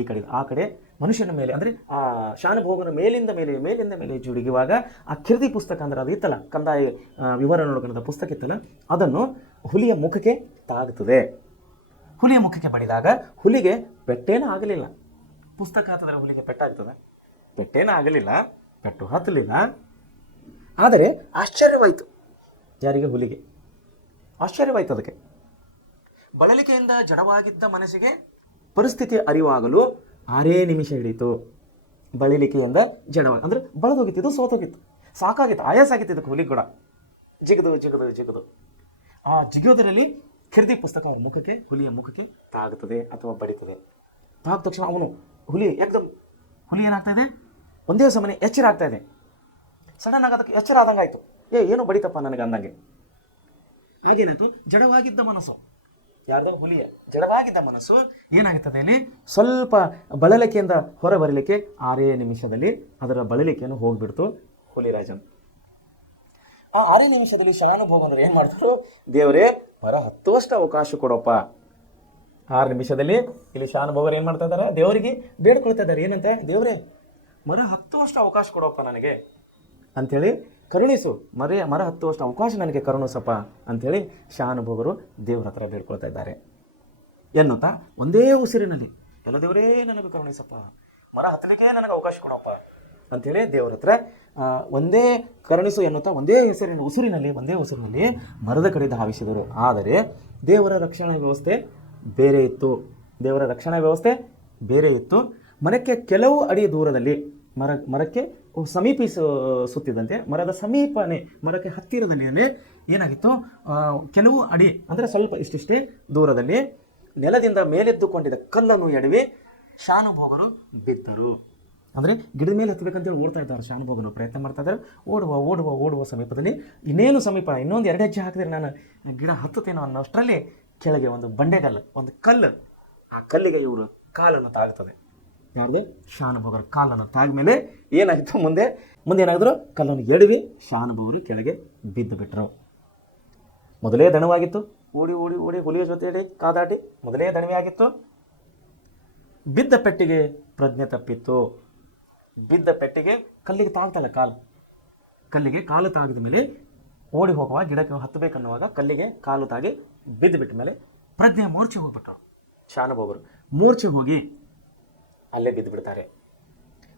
ಈ ಕಡೆ ಆ ಕಡೆ ಮನುಷ್ಯನ ಮೇಲೆ, ಅಂದರೆ ಆ ಶಾನುಭೋಗನ ಮೇಲಿಂದ ಮೇಲೆ ಜುಡಿಗುವಾಗ ಆ ಕಿರ್ದಿ ಪುಸ್ತಕ ಅಂದರೆ ಅದು ಇತ್ತಲ್ಲ, ಕಂದಾಯ ವಿವರಣೆ ನೋಡ್ಕೊಂಡ ಪುಸ್ತಕ ಇತ್ತಲ್ಲ, ಅದನ್ನು ಹುಲಿಯ ಮುಖಕ್ಕೆ ತಾಗುತ್ತದೆ. ಹುಲಿಯ ಮುಖಕ್ಕೆ ಬಡಿದಾಗ ಹುಲಿಗೆ ಪೆಟ್ಟೇನೂ ಆಗಲಿಲ್ಲ, ಪುಸ್ತಕ ಹತ್ತಿದ್ರೆ ಹುಲಿಗೆ ಪೆಟ್ಟಾಗ್ತದೆ? ಪೆಟ್ಟೇನ ಆಗಲಿಲ್ಲ, ಪೆಟ್ಟು ಹತ್ತಲಿಲ್ಲ. ಆದರೆ ಆಶ್ಚರ್ಯವಾಯಿತು. ಯಾರಿಗೆ? ಹುಲಿಗೆ ಆಶ್ಚರ್ಯವಾಯಿತು. ಅದಕ್ಕೆ ಬಳಲಿಕೆಯಿಂದ ಜಡವಾಗಿದ್ದ ಮನಸ್ಸಿಗೆ ಪರಿಸ್ಥಿತಿ ಅರಿವಾಗಲು 6 ನಿಮಿಷ ಹಿಡಿಯಿತು. ಬಳಲಿಕೆಯಿಂದ ಜಡವಾಗಿ ಅಂದರೆ ಬಳದೋಗಿತ್ತು, ಇದು ಸೋತೋಗಿತ್ತು, ಸಾಕಾಗಿತ್ತು, ಆಯಾಸ ಆಗಿತ್ತು ಇದಕ್ಕೆ ಹುಲಿ ಕೂಡ. ಜಿಗದು ಜಿಗದು ಜಿಗದು ಆ ಜಿಗೋದರಲ್ಲಿ ಖಿರ್ದಿ ಪುಸ್ತಕ ಅವರ ಮುಖಕ್ಕೆ, ಹುಲಿಯ ಮುಖಕ್ಕೆ ತಾಗುತ್ತದೆ ಅಥವಾ ಬಡಿತದೆ. ತಾಗಿದ ತಕ್ಷಣ ಅವನು ಹುಲಿ ಏನಾಗ್ತಾ ಇದೆ, ಒಂದೇ ಸಮನೆ ಎಚ್ಚರ ಆಗ್ತಾ ಇದೆ. ಸಡನ್ ಆಗಿ ಅದಕ್ಕೆ ಎಚ್ಚರ ಆದಂಗೆ ಆಯಿತು. ಏನೋ ಬಡಿತಪ್ಪ ನನಗೆ ಅಂದಂಗೆ. ಹಾಗೇನಾಯ್ತು, ಜಡವಾಗಿದ್ದ ಮನಸ್ಸು, ಯಾರ್ದೋ ಹುಲಿಯ ಜಡವಾಗಿದ್ದ ಮನಸ್ಸು ಏನಾಗುತ್ತದೆ ಇಲ್ಲಿ, ಸ್ವಲ್ಪ ಬಳಲಿಕೆಯಿಂದ ಹೊರ ಬರಲಿಕ್ಕೆ 6 ನಿಮಿಷದಲ್ಲಿ ಅದರ ಬಳಲಿಕೆಯನ್ನು ಹೋಗ್ಬಿಡ್ತು ಹುಲಿರಾಜನ್. ಆ 6 ನಿಮಿಷದಲ್ಲಿ ಶರಣಭೋಗನರು ಏನು ಮಾಡ್ತಾರೆ, ದೇವರೇ ಹೊರ ಹತ್ತುವಷ್ಟು ಅವಕಾಶ ಕೊಡೋಪ್ಪ. 6 ನಿಮಿಷದಲ್ಲಿ ಇಲ್ಲಿ ಶರಣಭೋಗರು ಏನು ಮಾಡ್ತಾ ಇದ್ದಾರೆ, ದೇವರಿಗೆ ಬೇಡ್ಕೊಳ್ತಾ ಇದ್ದಾರೆ. ಏನಂತೆ, ದೇವರೇ ಮರ ಹತ್ತುವಷ್ಟು ಅವಕಾಶ ಕೊಡೋಪ್ಪ ನನಗೆ ಅಂಥೇಳಿ, ಕರುಣಿಸು, ಮರ ಹತ್ತುವಷ್ಟು ಅವಕಾಶ ನನಗೆ ಕರುಣಿಸಪ್ಪ ಅಂಥೇಳಿ ಶರಣಭೋಗರು ದೇವ್ರ ಹತ್ರ ಬೇಡ್ಕೊಳ್ತಾ ಇದ್ದಾರೆ. ಎನ್ನುತ್ತಾ ಒಂದೇ ಉಸಿರಿನಲ್ಲಿ, ಎಲ್ಲ ದೇವರೇ ನನಗೆ ಕರುಣಿಸಪ್ಪ, ಮರ ಹತ್ತಲಿಕ್ಕೆ ನನಗೆ ಅವಕಾಶ ಕೊಡಪ್ಪ ಅಂಥೇಳಿ ದೇವ್ರ ಹತ್ರ ಒಂದೇ ಕರುಣಿಸು ಎನ್ನುತ್ತಾ ಒಂದೇ ಉಸಿರಿನಲ್ಲಿ ಮರದ ಕಡೆ ಧಾವಿಸಿದರು. ಆದರೆ ದೇವರ ರಕ್ಷಣಾ ವ್ಯವಸ್ಥೆ ಬೇರೆ ಇತ್ತು. ಮರಕ್ಕೆ ಕೆಲವು ಅಡಿ ದೂರದಲ್ಲಿ, ಮರಕ್ಕೆ ಸಮೀಪಿಸುತ್ತಿದ್ದಂತೆ, ಮರಕ್ಕೆ ಹತ್ತಿರದಲ್ಲಿ ಏನಾಗಿತ್ತು, ಕೆಲವು ಅಡಿ ಅಂದರೆ ಸ್ವಲ್ಪ ಇಷ್ಟಿಷ್ಟೇ ದೂರದಲ್ಲಿ ನೆಲದಿಂದ ಮೇಲೆದ್ದುಕೊಂಡಿದ್ದ ಕಲ್ಲನ್ನು ಎಡವಿ ಶಾನುಭೋಗರು ಬಿದ್ದರು. ಅಂದರೆ ಗಿಡದ ಮೇಲೆ ಹತ್ತಬೇಕಂತೇಳಿ ಓಡ್ತಾ ಇದ್ದಾರೆ. ಶಾನುಭೋಗರು ಪ್ರಯತ್ನ ಮಾಡ್ತಾ ಇದ್ದಾರೆ. ಓಡುವ ಸಮೀಪದಲ್ಲಿ ಇನ್ನೊಂದು 2 ಹೆಜ್ಜೆ ಹಾಕಿದ್ರೆ ನಾನು ಗಿಡ ಹತ್ತುತ್ತೇನೋ ಅನ್ನೋಷ್ಟರಲ್ಲಿ ಕೆಳಗೆ ಒಂದು ಬಂಡೆಗಲ್ಲು, ಒಂದು ಕಲ್ಲು, ಆ ಕಲ್ಲಿಗೆ ಇವರು ಕಾಲನ್ನು ತಾಗುತ್ತದೆ. ಯಾರ್ದು? ಶಾನುಭೋಗರ ಕಾಲನ್ನು ತಾಗಿದ ಮೇಲೆ ಏನಾಗಿತ್ತು, ಮುಂದೆ ಏನಾಗಿದ್ರು, ಕಲ್ಲನ್ನು ಎಡವಿ ಶಾನುಭೋಗರು ಕೆಳಗೆ ಬಿದ್ದು ಬಿಟ್ಟರು. ಮೊದಲೇ ದಣವಾಗಿತ್ತು, ಓಡಿ ಹುಲಿಯ ಜೊತೆ ಕಾದಾಟಿ ಮೊದಲೇ ದಣಿವೆ ಆಗಿತ್ತು. ಬಿದ್ದ ಪೆಟ್ಟಿಗೆ ಪ್ರಜ್ಞೆ ತಪ್ಪಿತ್ತು. ಬಿದ್ದ ಪೆಟ್ಟಿಗೆ ಕಲ್ಲಿಗೆ ತಾಗ್ತಲ್ಲ, ಕಲ್ಲಿಗೆ ಕಾಲು ತಾಗಿದ ಮೇಲೆ ಓಡಿ ಹೋಗುವ ಗಿಡಕ್ಕೆ ಹತ್ತಬೇಕನ್ನುವಾಗ ಕಲ್ಲಿಗೆ ಕಾಲು ತಾಗಿ ಬಿದ್ದು ಬಿಟ್ಟ ಮೇಲೆ ಪ್ರಜ್ಞೆ ಮೂರ್ಛೆ ಹೋಗ್ಬಿಟ್ಟರು. ಶಾನುಭೋಗರು ಮೂರ್ಛೆ ಹೋಗಿ ಅಲ್ಲೇ ಬಿದ್ದು ಬಿಡ್ತಾರೆ.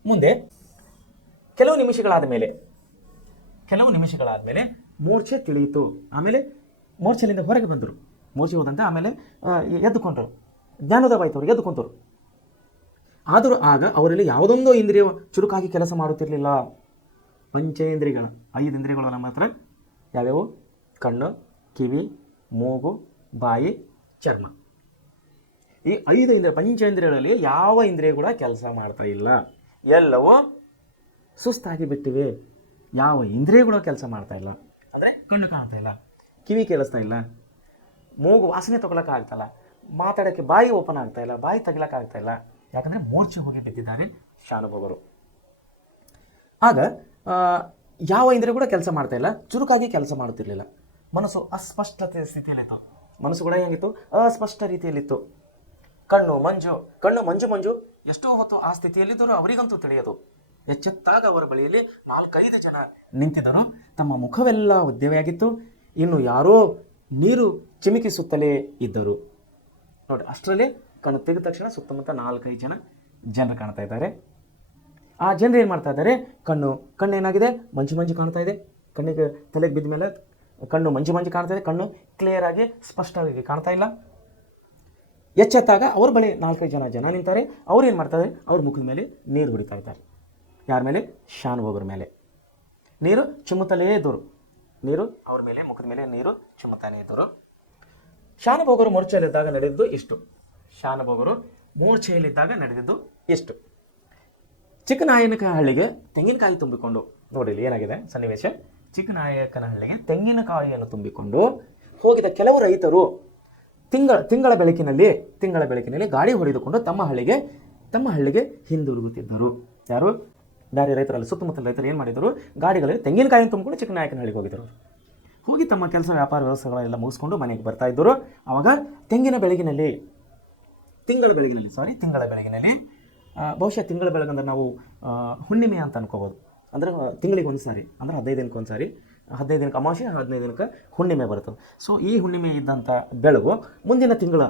ಮುಂದೆ ಕೆಲವು ನಿಮಿಷಗಳಾದ ಮೇಲೆ ಮೂರ್ಛೆ ತಿಳಿಯಿತು. ಆಮೇಲೆ ಮೂರ್ಛೆಲಿಂದ ಹೊರಗೆ ಬಂದರು. ಮೂರ್ಛೆ ಹೋದಂತೆ ಆಮೇಲೆ ಎದ್ದುಕೊಂಡರು. ಜ್ಞಾನೋದಯವಾಯಿತು, ಅವ್ರಿಗೆ ಎದ್ದುಕೊಂತರು. ಆದರೂ ಆಗ ಅವರಲ್ಲಿ ಯಾವುದೊಂದೋ ಇಂದ್ರಿಯ ಚುರುಕಾಗಿ ಕೆಲಸ ಮಾಡುತ್ತಿರಲಿಲ್ಲ. ಪಂಚೇಂದ್ರಿಯಗಳ 5 ಇಂದ್ರಿಯಗಳು ನಮ್ಮ ಹತ್ರ ಯಾವ್ಯಾವು? ಕಣ್ಣು, ಕಿವಿ, ಮೂಗು, ಬಾಯಿ, ಚರ್ಮ. ಈ 5 ಪಂಚೇಂದ್ರಿಯಗಳಲ್ಲಿ ಯಾವ ಇಂದ್ರಿಯ ಕೂಡ ಕೆಲಸ ಮಾಡ್ತಾ ಇಲ್ಲ. ಎಲ್ಲವೂ ಸುಸ್ತಾಗಿ ಬಿಟ್ಟಿವೆ. ಯಾವ ಇಂದ್ರಿಯಗಳು ಕೆಲಸ ಮಾಡ್ತಾ ಇಲ್ಲ. ಅಂದರೆ ಕಣ್ಣು ಕಾಣ್ತಾ ಇಲ್ಲ, ಕಿವಿ ಕೇಳಿಸ್ತಾ ಇಲ್ಲ, ಮೂಗು ವಾಸನೆ ತಗೊಳಕ್ಕೆ ಆಗ್ತಾಯಿಲ್ಲ, ಮಾತಾಡೋಕ್ಕೆ ಬಾಯಿ ಓಪನ್ ಆಗ್ತಾ ಇಲ್ಲ, ಬಾಯಿ ತೆಗಿಲಕ್ಕೆ ಆಗ್ತಾ ಇಲ್ಲ. ಯಾಕಂದರೆ ಮೂರ್ಛೆ ಹೋಗಿ ಬಿದ್ದಿದ್ದಾರೆ ಶಾನುಭೋಗರು. ಆಗ ಯಾವ ಇಂದ್ರಿಯ ಕೂಡ ಕೆಲಸ ಮಾಡ್ತಾ ಇಲ್ಲ, ಚುರುಕಾಗಿ ಕೆಲಸ ಮಾಡುತ್ತಿರಲಿಲ್ಲ. ಮನಸ್ಸು ಅಸ್ಪಷ್ಟತೆ ಸ್ಥಿತಿಯಲ್ಲಿತ್ತು. ಮನಸ್ಸು ಕೂಡ ಹೆಂಗಿತ್ತು? ಅಸ್ಪಷ್ಟ ರೀತಿಯಲ್ಲಿತ್ತು. ಕಣ್ಣು ಮಂಜು ಎಷ್ಟೋ ಹೊತ್ತು ಆ ಸ್ಥಿತಿಯಲ್ಲಿದ್ದರೂ ಅವರಿಗಂತೂ ತಿಳಿಯದು. ಎಚ್ಚೆತ್ತಾಗ ಅವರ ಬಳಿಯಲ್ಲಿ 4-5 ಜನ ನಿಂತಿದ್ದರು. ತಮ್ಮ ಮುಖವೆಲ್ಲ ಉದ್ಯವೆಯಾಗಿತ್ತು. ಇನ್ನು ಯಾರೋ ನೀರು ಚಿಮಿಕಿಸುತ್ತಲೇ ಇದ್ದರು. ನೋಡಿ, ಅಷ್ಟರಲ್ಲಿ ಕಣ್ಣು ತೆಗೆದ ತಕ್ಷಣ ಸುತ್ತಮುತ್ತ 4-5 ಜನರು ಕಾಣ್ತಾ ಇದ್ದಾರೆ. ಆ ಜನರು ಏನು ಮಾಡ್ತಾ ಇದ್ದಾರೆ, ಕಣ್ಣು ಏನಾಗಿದೆ, ಮಂಜು ಕಾಣ್ತಾ ಇದೆ. ಕಣ್ಣಿಗೆ ತಲೆಗೆ ಬಿದ್ದ ಮೇಲೆ ಕಣ್ಣು ಮಂಜು ಕಾಣ್ತಾ ಇದೆ. ಕಣ್ಣು ಕ್ಲಿಯರ್ ಆಗಿ ಸ್ಪಷ್ಟವಾಗಿ ಕಾಣ್ತಾ ಇಲ್ಲ. ಎಚ್ಚೆತ್ತಾಗ ಅವ್ರ ಬಳಿ 4-5 ಜನ ನಿಂತಾರೆ. ಅವ್ರು ಏನು ಮಾಡ್ತಾರೆ, ಅವ್ರ ಮುಖದ ಮೇಲೆ ನೀರು ಹೊಡಿತಾ ಇದ್ದಾರೆ. ಯಾರ ಮೇಲೆ? ಶಾನುಭೋಗರ ಮೇಲೆ. ನೀರು ಚಿಮ್ಮುತ್ತಲೇ ಇದ್ದರು. ನೀರು ಅವ್ರ ಮೇಲೆ, ಮುಖದ ಮೇಲೆ ನೀರು ಚಿಮ್ಮುತ್ತಾನೇ ಇದ್ದರು. ಶಾನುಭೋಗರು ಮೂರ್ಛೆಯಲ್ಲಿದ್ದಾಗ ನಡೆದಿದ್ದು ಇಷ್ಟು. ಚಿಕ್ಕನಾಯಕನಹಳ್ಳಿಗೆ ತೆಂಗಿನಕಾಯಿ ತುಂಬಿಕೊಂಡು, ನೋಡಿ ಇಲ್ಲಿ ಏನಾಗಿದೆ ಸನ್ನಿವೇಶ. ಚಿಕ್ಕನಾಯಕನಹಳ್ಳಿಗೆ ತೆಂಗಿನಕಾಯಿಯನ್ನು ತುಂಬಿಕೊಂಡು ಹೋಗಿದ ಕೆಲವು ರೈತರು ತಿಂಗಳ ಬೆಳಕಿನಲ್ಲಿ ಗಾಡಿ ಹೊಡೆದುಕೊಂಡು ತಮ್ಮ ಹಳ್ಳಿಗೆ ಹಿಂದಿರುಗುತ್ತಿದ್ದರು. ಯಾರು? ಬೇರೆ ರೈತರಲ್ಲಿ, ಸುತ್ತಮುತ್ತಲ ರೈತರು ಏನು ಮಾಡಿದರು, ಗಾಡಿಗಳಲ್ಲಿ ತೆಂಗಿನಕಾಯಿಯನ್ನು ತುಂಬಿಕೊಂಡು ಚಿಕ್ಕನಾಯಕನಹಳ್ಳಿಗೆ ಹೋಗಿದ್ದರು. ಹೋಗಿ ತಮ್ಮ ಕೆಲಸ ವ್ಯಾಪಾರ ವ್ಯವಸ್ಥೆಗಳೆಲ್ಲ ಮುಗಿಸ್ಕೊಂಡು ಮನೆಗೆ ಬರ್ತಾ ಇದ್ದರು. ಆವಾಗ ತಿಂಗಳ ಬೆಳಗಿನಲ್ಲಿ ಬಹುಶಃ ತಿಂಗಳ ಬೆಳಗಂದ್ರೆ ನಾವು ಹುಣ್ಣಿಮೆ ಅಂತ ಅನ್ಕೋಬೋದು. ಅಂದರೆ ತಿಂಗಳಿಗೆ ಒಂದು ಸಾರಿ, ಅಂದರೆ 15 ದಿನಕ್ಕೆ ಒಂದು ಸಾರಿ, 15 ದಿನಕ್ಕೆ ಅಮಾವಾಸ್ಯೆ, 15 ದಿನಕ್ಕೆ ಹುಣ್ಣಿಮೆ ಬರ್ತದೆ. ಸೊ ಈ ಹುಣ್ಣಿಮೆ ಇದ್ದಂಥ ಬೆಳಗು ಮುಂದಿನ ತಿಂಗಳ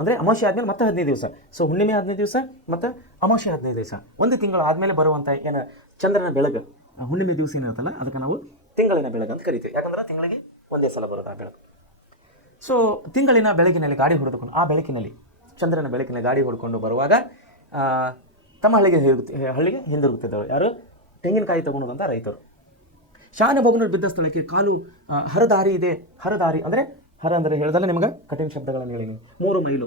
ಅಂದರೆ ಅಮಾವಾಸ್ಯೆ ಆದಮೇಲೆ ಮತ್ತೆ 15 ದಿವಸ. ಸೊ ಹುಣ್ಣಿಮೆ 15 ದಿವಸ ಮತ್ತು ಅಮಾವಾಸ್ಯೆ 15 ದಿವಸ, ಒಂದು ತಿಂಗಳು ಆದಮೇಲೆ ಬರುವಂಥ ಏನು ಚಂದ್ರನ ಬೆಳಗ್ಗೆ, ಹುಣ್ಣಿಮೆ ದಿವಸ ಏನಿರುತ್ತಲ್ಲ ಅದಕ್ಕೆ ನಾವು ತಿಂಗಳಿನ ಬೆಳಗ್ಗೆ ಅಂತ ಕರಿತೀವಿ. ಯಾಕಂದ್ರೆ ತಿಂಗಳಿಗೆ ಒಂದೇ ಸಲ ಬರೋದು ಆ ಬೆಳಕು. ಸೊ ತಿಂಗಳಿನ ಬೆಳಕಿನಲ್ಲಿ ಗಾಡಿ ಹೊಡೆದುಕೊಂಡು, ಆ ಬೆಳಕಿನಲ್ಲಿ ಚಂದ್ರನ ಬೆಳಕಿನ ಗಾಡಿ ಹೊಡ್ಕೊಂಡು ಬರುವಾಗ ತಮ್ಮ ಹಳ್ಳಿಗೆ ಹಿಂದಿರುಗುತ್ತಿದ್ದವರು ಯಾರು? ತೆಂಗಿನಕಾಯಿ ತಗೊಳ್ಳೋದಂತ ರೈತರು. ಶಾನಭೋಗನೂರು ಬಿದ್ದ ಸ್ಥಳಕ್ಕೆ ಕಾಲು ಹರದಾರಿ ಇದೆ. ಹರದಾರಿ ಅಂದರೆ ಅಂದರೆ ಹೇಳ್ದಲ್ಲ ನಿಮ್ಗೆ ಕಠಿಣ ಶಬ್ದಗಳನ್ನು ಹೇಳಿ. 3 ಮೈಲು,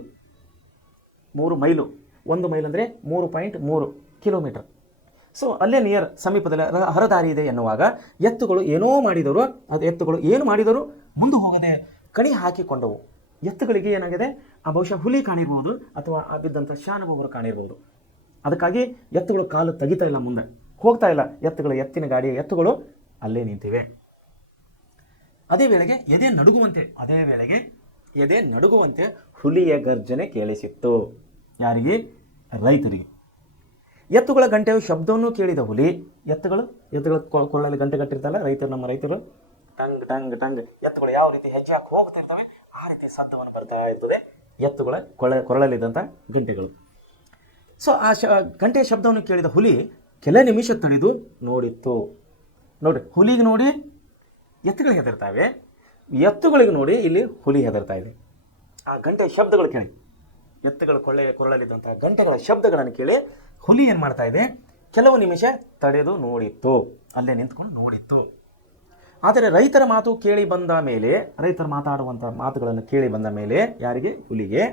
3 ಮೈಲು, 1 ಮೈಲ್ ಅಂದರೆ 3.3 ಕಿಲೋಮೀಟರ್. ಸೊ ಅಲ್ಲೇ ನಿಯರ್ ಸಮೀಪದಲ್ಲಿ ಹರದಾರಿ ಇದೆ ಎನ್ನುವಾಗ ಎತ್ತುಗಳು ಏನೋ ಮಾಡಿದರು, ಅದು ಎತ್ತುಗಳು ಏನು ಮಾಡಿದರು ಮುಂದೆ ಹೋಗದೆ ಕಣಿ ಹಾಕಿಕೊಂಡವು. ಎತ್ತುಗಳಿಗೆ ಏನಾಗಿದೆ, ಆ ಬಹುಶಃ ಹುಲಿ ಕಾಣಿರ್ಬೋದು ಅಥವಾ ಆ ಬಿದ್ದಂಥ ಶಾನಭೋಗರು ಕಾಣಿರ್ಬೋದು. ಅದಕ್ಕಾಗಿ ಎತ್ತುಗಳು ಕಾಲು ತೆಗಿತಾ ಇಲ್ಲ, ಮುಂದೆ ಹೋಗ್ತಾ ಇಲ್ಲ. ಎತ್ತಿನ ಗಾಡಿಯ ಎತ್ತುಗಳು ಅಲ್ಲೇ ನಿಂತಿವೆ. ಅದೇ ವೇಳೆಗೆ ಎದೆ ನಡುಗುವಂತೆ ಹುಲಿಯ ಗರ್ಜನೆ ಕೇಳಿಸಿತ್ತು. ಯಾರಿಗೆ? ರೈತರಿಗೆ. ಎತ್ತುಗಳ ಗಂಟೆಯ ಶಬ್ದವನ್ನು ಕೇಳಿದ ಹುಲಿ, ಎತ್ತುಗಳ ಕೊಳ್ಳಲ್ಲಿ ಗಂಟೆ ಕಟ್ಟಿರ್ತಲ್ಲ ನಮ್ಮ ರೈತರು, ಟಂಗ್ ಟಂಗ್ ಟಂಗ್ ಎತ್ತುಗಳು ಯಾವ ರೀತಿ ಹೆಜ್ಜೆ ಹಾಕಿ ಹೋಗ್ತಿರ್ತವೆ ಆ ರೀತಿ ಶಬ್ದವನ್ನು ಬರ್ತಾ ಇರ್ತದೆ ಎತ್ತುಗಳ ಕೊರಳಲ್ಲಿದ್ದಂಥ ಗಂಟೆಗಳು. ಸೊ ಆ ಗಂಟೆಯ ಶಬ್ದವನ್ನು ಕೇಳಿದ ಹುಲಿ ಕೆಲ ನಿಮಿಷ ತಡೆದು ನೋಡಿತ್ತು. ನೋಡಿ, ಹುಲಿಗೆ ನೋಡಿ ಎತ್ತುಗಳಿಗೆ ಹೆದರ್ತಾವೆ, ಎತ್ತುಗಳಿಗೆ ನೋಡಿ ಇಲ್ಲಿ ಹುಲಿ ಹೆದರ್ತಾ ಇದೆ. ಆ ಗಂಟೆಯ ಶಬ್ದಗಳು ಕೇಳಿ, ಎತ್ತುಗಳ ಕೊರಳಲ್ಲಿದ್ದಂಥ ಗಂಟೆಗಳ ಶಬ್ದಗಳನ್ನು ಕೇಳಿ ಹುಲಿ ಏನು ಮಾಡ್ತಾ ಇದೆ, ಕೆಲವು ನಿಮಿಷ ತಡೆದು ನೋಡಿತ್ತು, ಅಲ್ಲೇ ನಿಂತ್ಕೊಂಡು ನೋಡಿತ್ತು. ಆದರೆ ರೈತರ ಮಾತು ಕೇಳಿ ಬಂದ ಮೇಲೆ, ರೈತರು ಮಾತಾಡುವಂಥ ಮಾತುಗಳನ್ನು ಕೇಳಿ ಬಂದ ಮೇಲೆ ಯಾರಿಗೆ? ಹುಲಿಗೆ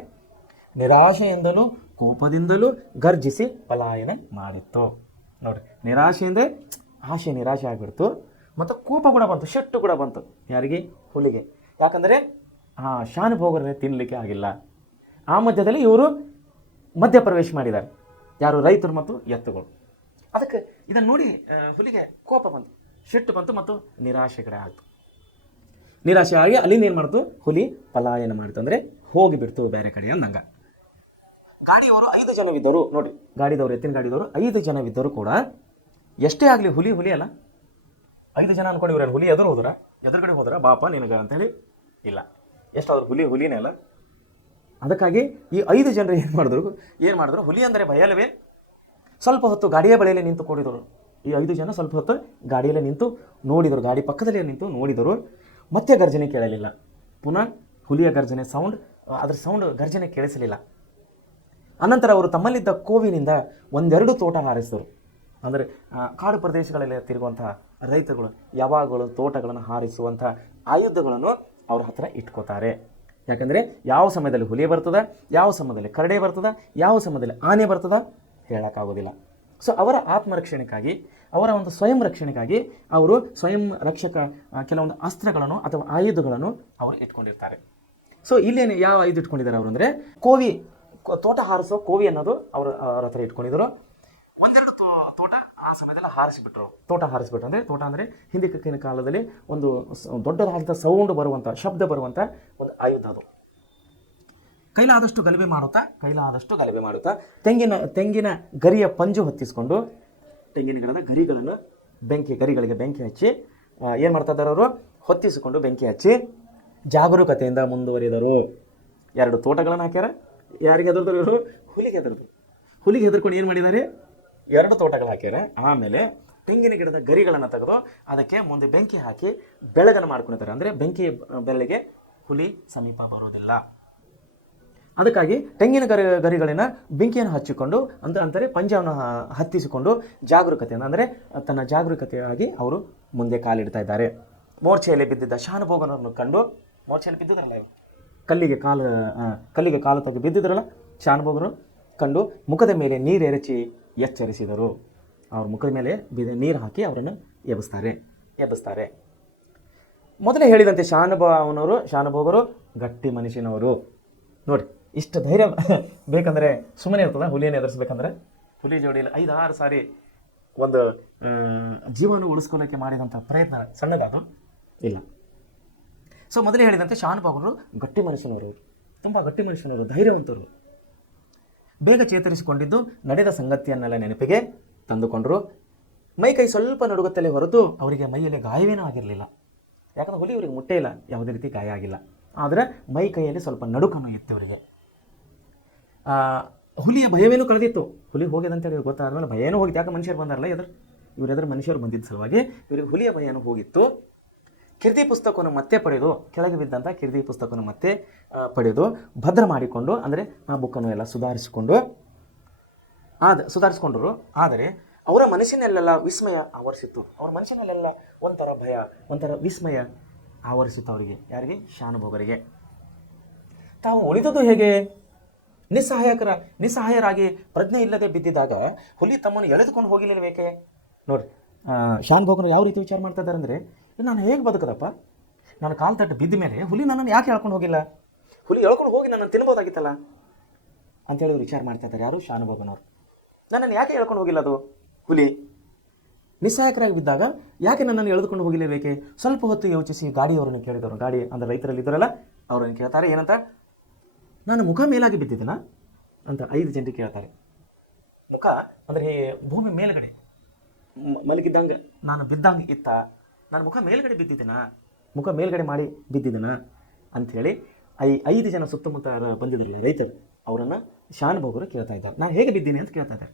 ನಿರಾಶೆಯಿಂದಲೂ ಕೋಪದಿಂದಲೂ ಗರ್ಜಿಸಿ ಪಲಾಯನ ಮಾಡಿತ್ತು. ನೋಡ್ರಿ, ನಿರಾಶೆಯಿಂದ ನಿರಾಶೆ ಆಗಿಬಿಡ್ತು, ಮತ್ತು ಕೋಪ ಕೂಡ ಬಂತು, ಸಿಟ್ಟು ಕೂಡ ಬಂತು. ಯಾರಿಗೆ? ಹುಲಿಗೆ. ಯಾಕಂದರೆ ಶಾನುಭೋಗರನ್ನೇ ತಿನ್ನಲಿಕ್ಕೆ ಆಗಿಲ್ಲ. ಆ ಮಧ್ಯದಲ್ಲಿ ಇವರು ಮಧ್ಯಪ್ರವೇಶ ಮಾಡಿದ್ದಾರೆ, ಯಾರು? ರೈತರು ಮತ್ತು ಎತ್ತುಗಳು. ಅದಕ್ಕೆ ಇದನ್ನು ನೋಡಿ ಹುಲಿಗೆ ಕೋಪ ಬಂತು, ಸಿಟ್ಟು ಬಂತು ಮತ್ತು ನಿರಾಶೆ ಕಡೆ ಆಯಿತು. ನಿರಾಶೆ ಆಗಿ ಅಲ್ಲಿಂದ ಏನು ಮಾಡ್ತು? ಹುಲಿ ಪಲಾಯನ ಮಾಡಿತು, ಅಂದರೆ ಹೋಗಿಬಿಡ್ತು ಬೇರೆ ಕಡೆ ಅಂದಂಗ. ಗಾಡಿಯವರು 5 ಜನವಿದ್ದರು. ನೋಡಿ, ಎತ್ತಿನ ಗಾಡಿದವರು 5 ಜನವಿದ್ದರು ಕೂಡ, ಎಷ್ಟೇ ಆಗಲಿ ಹುಲಿ ಅಲ್ಲ, 5 ಜನ ಅನ್ಕೊಂಡು ಇವ್ರೇನು ಹುಲಿ ಎದುರುಗಡೆ ಹೋದ್ರ ಬಾಪ ನಿನಗೆ ಅಂತೇಳಿ ಇಲ್ಲ. ಎಷ್ಟಾದ್ರು ಹುಲಿನೇ ಅಲ್ಲ. ಅದಕ್ಕಾಗಿ ಈ 5 ಜನರು ಏನು ಮಾಡಿದ್ರು? ಹುಲಿ ಅಂದರೆ ಭಯಲ್ಲವೇ, ಸ್ವಲ್ಪ ಹೊತ್ತು ಗಾಡಿಯ ಬಳಿಯಲ್ಲೇ ನಿಂತು ಕೂಡಿದರು. ಈ 5 ಜನ ಸ್ವಲ್ಪ ಹೊತ್ತು ಗಾಡಿಯಲ್ಲೇ ನಿಂತು ನೋಡಿದರು, ಗಾಡಿ ಪಕ್ಕದಲ್ಲೇ ನಿಂತು ನೋಡಿದರು. ಮತ್ತೆ ಗರ್ಜನೆ ಕೇಳಲಿಲ್ಲ. ಪುನಃ ಹುಲಿಯ ಗರ್ಜನೆ ಗರ್ಜನೆ ಕೇಳಿಸಲಿಲ್ಲ. ಅನಂತರ ಅವರು ತಮ್ಮಲ್ಲಿದ್ದ ಕೋವಿನಿಂದ 1-2 ತೋಟ ಹಾರಿಸಿದರು. ಅಂದರೆ ಕಾಡು ಪ್ರದೇಶಗಳಲ್ಲಿ ತಿರುಗುವಂತಹ ರೈತರುಗಳು ಯಾವಾಗಲೂ ತೋಟಗಳನ್ನು ಹಾರಿಸುವಂಥ ಆಯುಧಗಳನ್ನು ಅವ್ರ ಹತ್ರ ಇಟ್ಕೋತಾರೆ. ಯಾಕಂದರೆ ಯಾವ ಸಮಯದಲ್ಲಿ ಹುಲಿ ಬರ್ತದ, ಯಾವ ಸಮಯದಲ್ಲಿ ಕರಡೆ ಬರ್ತದ, ಯಾವ ಸಮಯದಲ್ಲಿ ಆನೆ ಬರ್ತದ ಹೇಳೋಕ್ಕಾಗೋದಿಲ್ಲ. ಸೊ ಅವರ ಆತ್ಮರಕ್ಷಣೆಗಾಗಿ, ಅವರ ಒಂದು ಸ್ವಯಂ ರಕ್ಷಣೆಗಾಗಿ ಅವರು ಸ್ವಯಂ ರಕ್ಷಕ ಕೆಲವೊಂದು ಅಸ್ತ್ರಗಳನ್ನು ಅಥವಾ ಆಯುಧಗಳನ್ನು ಅವರು ಇಟ್ಕೊಂಡಿರ್ತಾರೆ. ಸೊ ಇಲ್ಲೇನು ಯಾವ ಆಯುಧ ಇಟ್ಕೊಂಡಿದ್ದಾರೆ ಅವರು ಅಂದರೆ ತೋಟ ಹಾರಿಸೋ ಕೋವಿ ಅನ್ನೋದು ಅವ್ರ ಹತ್ರ ಇಟ್ಕೊಂಡಿದ್ರು. 1-2 ತೋಟ ಆ ಸಮಯದಲ್ಲಿ ಹಾರಿಸಿಬಿಟ್ರು. ತೋಟ ಅಂದರೆ ತೋಟ ಅಂದರೆ ಹಿಂದಿನ ಕಾಲದಲ್ಲಿ ಒಂದು ದೊಡ್ಡದಾದಂಥ ಶಬ್ದ ಬರುವಂಥ ಒಂದು ಆಯುಧ ಅದು. ಕೈಲಾದಷ್ಟು ಗಲಭೆ ಮಾಡುತ್ತಾ ತೆಂಗಿನ ಗರಿಯ ಪಂಜು ಹೊತ್ತಿಸ್ಕೊಂಡು, ತೆಂಗಿನ ಗಿಡದ ಗರಿಗಳಿಗೆ ಬೆಂಕಿ ಹಚ್ಚಿ ಏನು ಮಾಡ್ತಾ ಇದ್ದಾರೆ ಅವರು? ಹೊತ್ತಿಸಿಕೊಂಡು ಬೆಂಕಿ ಹಚ್ಚಿ ಜಾಗರೂಕತೆಯಿಂದ ಮುಂದುವರಿದರು. 2 ತೋಟಗಳನ್ನು ಹಾಕ್ಯಾರ. ಯಾರಿಗೆ ಹೆದರ್ದ್ರು ಇವರು? ಹುಲಿಗೆ ಹೆದರ್ಕೊಂಡು ಏನು ಮಾಡಿದ್ದಾರೆ? 2 ತೋಟಗಳು ಹಾಕ್ಯಾರ. ಆಮೇಲೆ ತೆಂಗಿನ ಗಿಡದ ಗರಿಗಳನ್ನು ತೆಗೆದು ಅದಕ್ಕೆ ಮುಂದೆ ಬೆಂಕಿ ಹಾಕಿ ಬೆಳಗನ್ನು ಮಾಡ್ಕೊಂಡಿದ್ದಾರೆ. ಅಂದರೆ ಬೆಂಕಿ ಬೆರಳಿಗೆ ಹುಲಿ ಸಮೀಪ ಬರುವುದಿಲ್ಲ. ಅದಕ್ಕಾಗಿ ತೆಂಗಿನ ಗರಿಗಳಿನ ಬೆಂಕಿಯನ್ನು ಹಚ್ಚಿಕೊಂಡು ಅಂತಾರೆ ಪಂಜವನ್ನು ಹತ್ತಿಸಿಕೊಂಡು ಜಾಗರೂಕತೆಯಿಂದ, ಅಂದರೆ ತನ್ನ ಜಾಗರೂಕತೆಯಾಗಿ ಅವರು ಮುಂದೆ ಕಾಲಿಡ್ತಾ ಇದ್ದಾರೆ. ಮೋರ್ಚೆಯಲ್ಲಿ ಬಿದ್ದಿದ್ದ ಶಾನುಭೋಗನನ್ನು ಕಂಡು, ಮೋರ್ಚೆಯಲ್ಲಿ ಬಿದ್ದಿದ್ರಲ್ಲ, ಕಲ್ಲಿಗೆ ಕಾಲು ತೆಗೆದು ಬಿದ್ದಿದ್ರಲ್ಲ ಶಾನುಭೋಗರು ಕಂಡು ಮುಖದ ಮೇಲೆ ನೀರೆರಚಿ ಎಚ್ಚರಿಸಿದರು. ಅವ್ರ ಮುಖದ ಮೇಲೆ ನೀರು ಹಾಕಿ ಅವರನ್ನು ಎಬ್ಬಿಸ್ತಾರೆ. ಮೊದಲೇ ಹೇಳಿದಂತೆ ಶಾನುಭೋಗರು ಗಟ್ಟಿ ಮನುಷ್ಯನವರು. ನೋಡಿ, ಇಷ್ಟು ಧೈರ್ಯ ಬೇಕಂದರೆ ಸುಮ್ಮನೆ ಇರ್ತದ? ಹುಲಿಯನ್ನು ಎದುರಿಸ್ಬೇಕಂದ್ರೆ ಹುಲಿ ಜೋಡಿಯಲ್ಲಿ 5-6 ಸಾರಿ ಒಂದು ಜೀವನ ಉಳಿಸ್ಕೊಳ್ಳೋಕ್ಕೆ ಮಾಡಿದಂಥ ಪ್ರಯತ್ನ ಸಣ್ಣದಾದು ಇಲ್ಲ. ಸೊ ಮೊದಲೇ ಹೇಳಿದಂತೆ ಶಾನುಭೋಗರು ಗಟ್ಟಿ ಮನುಷ್ಯನವರು, ತುಂಬ ಗಟ್ಟಿ ಮನುಷ್ಯನವರು, ಧೈರ್ಯವಂತರು. ಬೇಗ ಚೇತರಿಸಿಕೊಂಡಿದ್ದು ನಡೆದ ಸಂಗತಿಯನ್ನೆಲ್ಲ ನೆನಪಿಗೆ ತಂದುಕೊಂಡರು. ಮೈಕೈ ಸ್ವಲ್ಪ ನಡುಗುತ್ತಲೇ ಹೊರತು ಅವರಿಗೆ ಮೈಯಲ್ಲಿ ಗಾಯವೇನೂ ಆಗಿರಲಿಲ್ಲ. ಯಾಕಂದರೆ ಹುಲಿ ಇವರಿಗೆ ಮುಟ್ಟೇ ಇಲ್ಲ, ಯಾವುದೇ ರೀತಿ ಗಾಯ ಆಗಿಲ್ಲ. ಆದರೆ ಮೈ ಕೈಯಲ್ಲಿ ಸ್ವಲ್ಪ ನಡುಕನ್ನು ಇತ್ತು ಇವರಿಗೆ. ಹುಲಿಯ ಭಯವೇನು ಕಳೆದಿತ್ತು. ಹುಲಿ ಹೋಗಿದೆ ಅಂತೇಳಿ ಗೊತ್ತಾದ್ಮೇಲೆ ಭಯನೂ ಹೋಗಿತ್ತು. ಯಾಕೆ ಮನುಷ್ಯರು ಬಂದಾರಲ್ಲ ಇವರೆದ್ರ ಮನುಷ್ಯರು ಬಂದಿದ್ದ ಸಲುವಾಗಿ ಇವರಿಗೆ ಹುಲಿಯ ಭಯನೂ ಹೋಗಿತ್ತು. ಕಿರ್ದಿ ಪುಸ್ತಕವನ್ನು ಮತ್ತೆ ಪಡೆದು, ಕೆಳಗೆ ಬಿದ್ದಂಥ ಕಿರ್ದಿ ಪುಸ್ತಕವನ್ನು ಮತ್ತೆ ಪಡೆದು ಭದ್ರ ಮಾಡಿಕೊಂಡು, ಅಂದರೆ ಆ ಬುಕ್ಕನ್ನು ಎಲ್ಲ ಸುಧಾರಿಸಿಕೊಂಡರು. ಆದರೆ ಅವರ ಮನಸ್ಸಿನಲ್ಲೆಲ್ಲ ವಿಸ್ಮಯ ಆವರಿಸಿತ್ತು. ಅವರ ಮನಸ್ಸಿನಲ್ಲೆಲ್ಲ ಒಂಥರ ಭಯ, ಒಂಥರ ವಿಸ್ಮಯ ಆವರಿಸಿತ್ತು ಅವರಿಗೆ. ಯಾರಿಗೆ? ಶಾನುಭೋಗರಿಗೆ. ತಾವು ಉಳಿದದ್ದು ಹೇಗೆ? ನಿಸ್ಸಹಾಯರಾಗಿ ಪ್ರಜ್ಞೆ ಇಲ್ಲದೆ ಬಿದ್ದಿದ್ದಾಗ ಹುಲಿ ತಮ್ಮನ್ನು ಎಳೆದುಕೊಂಡು ಹೋಗಿಲ್ಲಬೇಕೆ? ನೋಡ್ರಿ, ಶಾನುಭೋಗರು ಯಾವ ರೀತಿ ವಿಚಾರ ಮಾಡ್ತಾ ಇದ್ದಾರೆ ಅಂದರೆ, ನಾನು ಹೇಗೆ ಬದುಕದಪ್ಪ? ನಾನು ಕಾಲು ತಟ್ಟು ಬಿದ್ದ ಮೇಲೆ ಹುಲಿ ನನ್ನನ್ನು ಯಾಕೆ ಎಳ್ಕೊಂಡು ಹೋಗಿಲ್ಲ? ಹುಲಿ ಎಳ್ಕೊಂಡು ಹೋಗಿ ನನ್ನನ್ನು ತಿನ್ಬೋದಾಗಿತ್ತಲ್ಲ ಅಂತೇಳಿ ವಿಚಾರ ಮಾಡ್ತಾ ಇದ್ದಾರೆ. ಯಾರು? ಶಾನುಭೋಗನವರು. ನನ್ನನ್ನು ಯಾಕೆ ಎಳ್ಕೊಂಡು ಹೋಗಿಲ್ಲ ಅದು ಹುಲಿ? ನಿಸ್ಸಹಾಯಕರಾಗಿ ಬಿದ್ದಾಗ ಯಾಕೆ ನನ್ನನ್ನು ಎಳೆದುಕೊಂಡು ಹೋಗಿಲೇಬೇಕೆ? ಸ್ವಲ್ಪ ಹೊತ್ತು ಯೋಚಿಸಿ ಗಾಡಿಯವರನ್ನು ಕೇಳಿದವರು. ಗಾಡಿ ಅಂದರೆ ರೈತರಲ್ಲಿ ಇದ್ದಾರಲ್ಲ, ಅವರನ್ನು ಕೇಳ್ತಾರೆ. ಏನಂತ? ನಾನು ಮುಖ ಮೇಲಾಗಿ ಬಿದ್ದಿದ್ದೀನಾ ಅಂತ 5 ಜನರಿಗೆ ಕೇಳ್ತಾರೆ. ಮುಖ ಅಂದರೆ ಭೂಮಿ ಮೇಲ್ಗಡೆ ಮಲಗಿದ್ದಂಗೆ ನಾನು ಬಿದ್ದಂಗೆ ಇತ್ತ? ನಾನು ಮುಖ ಮೇಲ್ಗಡೆ ಬಿದ್ದಿದ್ದೀನಾ? ಮುಖ ಮೇಲ್ಗಡೆ ಮಾಡಿ ಬಿದ್ದಿದ್ದೀನಾ ಅಂಥೇಳಿ 5 ಜನ ಸುತ್ತಮುತ್ತ ಬಂದಿದ್ರಲ್ಲ ರೈತರು, ಅವರನ್ನು ಶಾನುಭೋಗರು ಕೇಳ್ತಾ ಇದ್ದಾರೆ. ನಾನು ಹೇಗೆ ಬಿದ್ದೀನಿ ಅಂತ ಕೇಳ್ತಾ ಇದ್ದಾರೆ.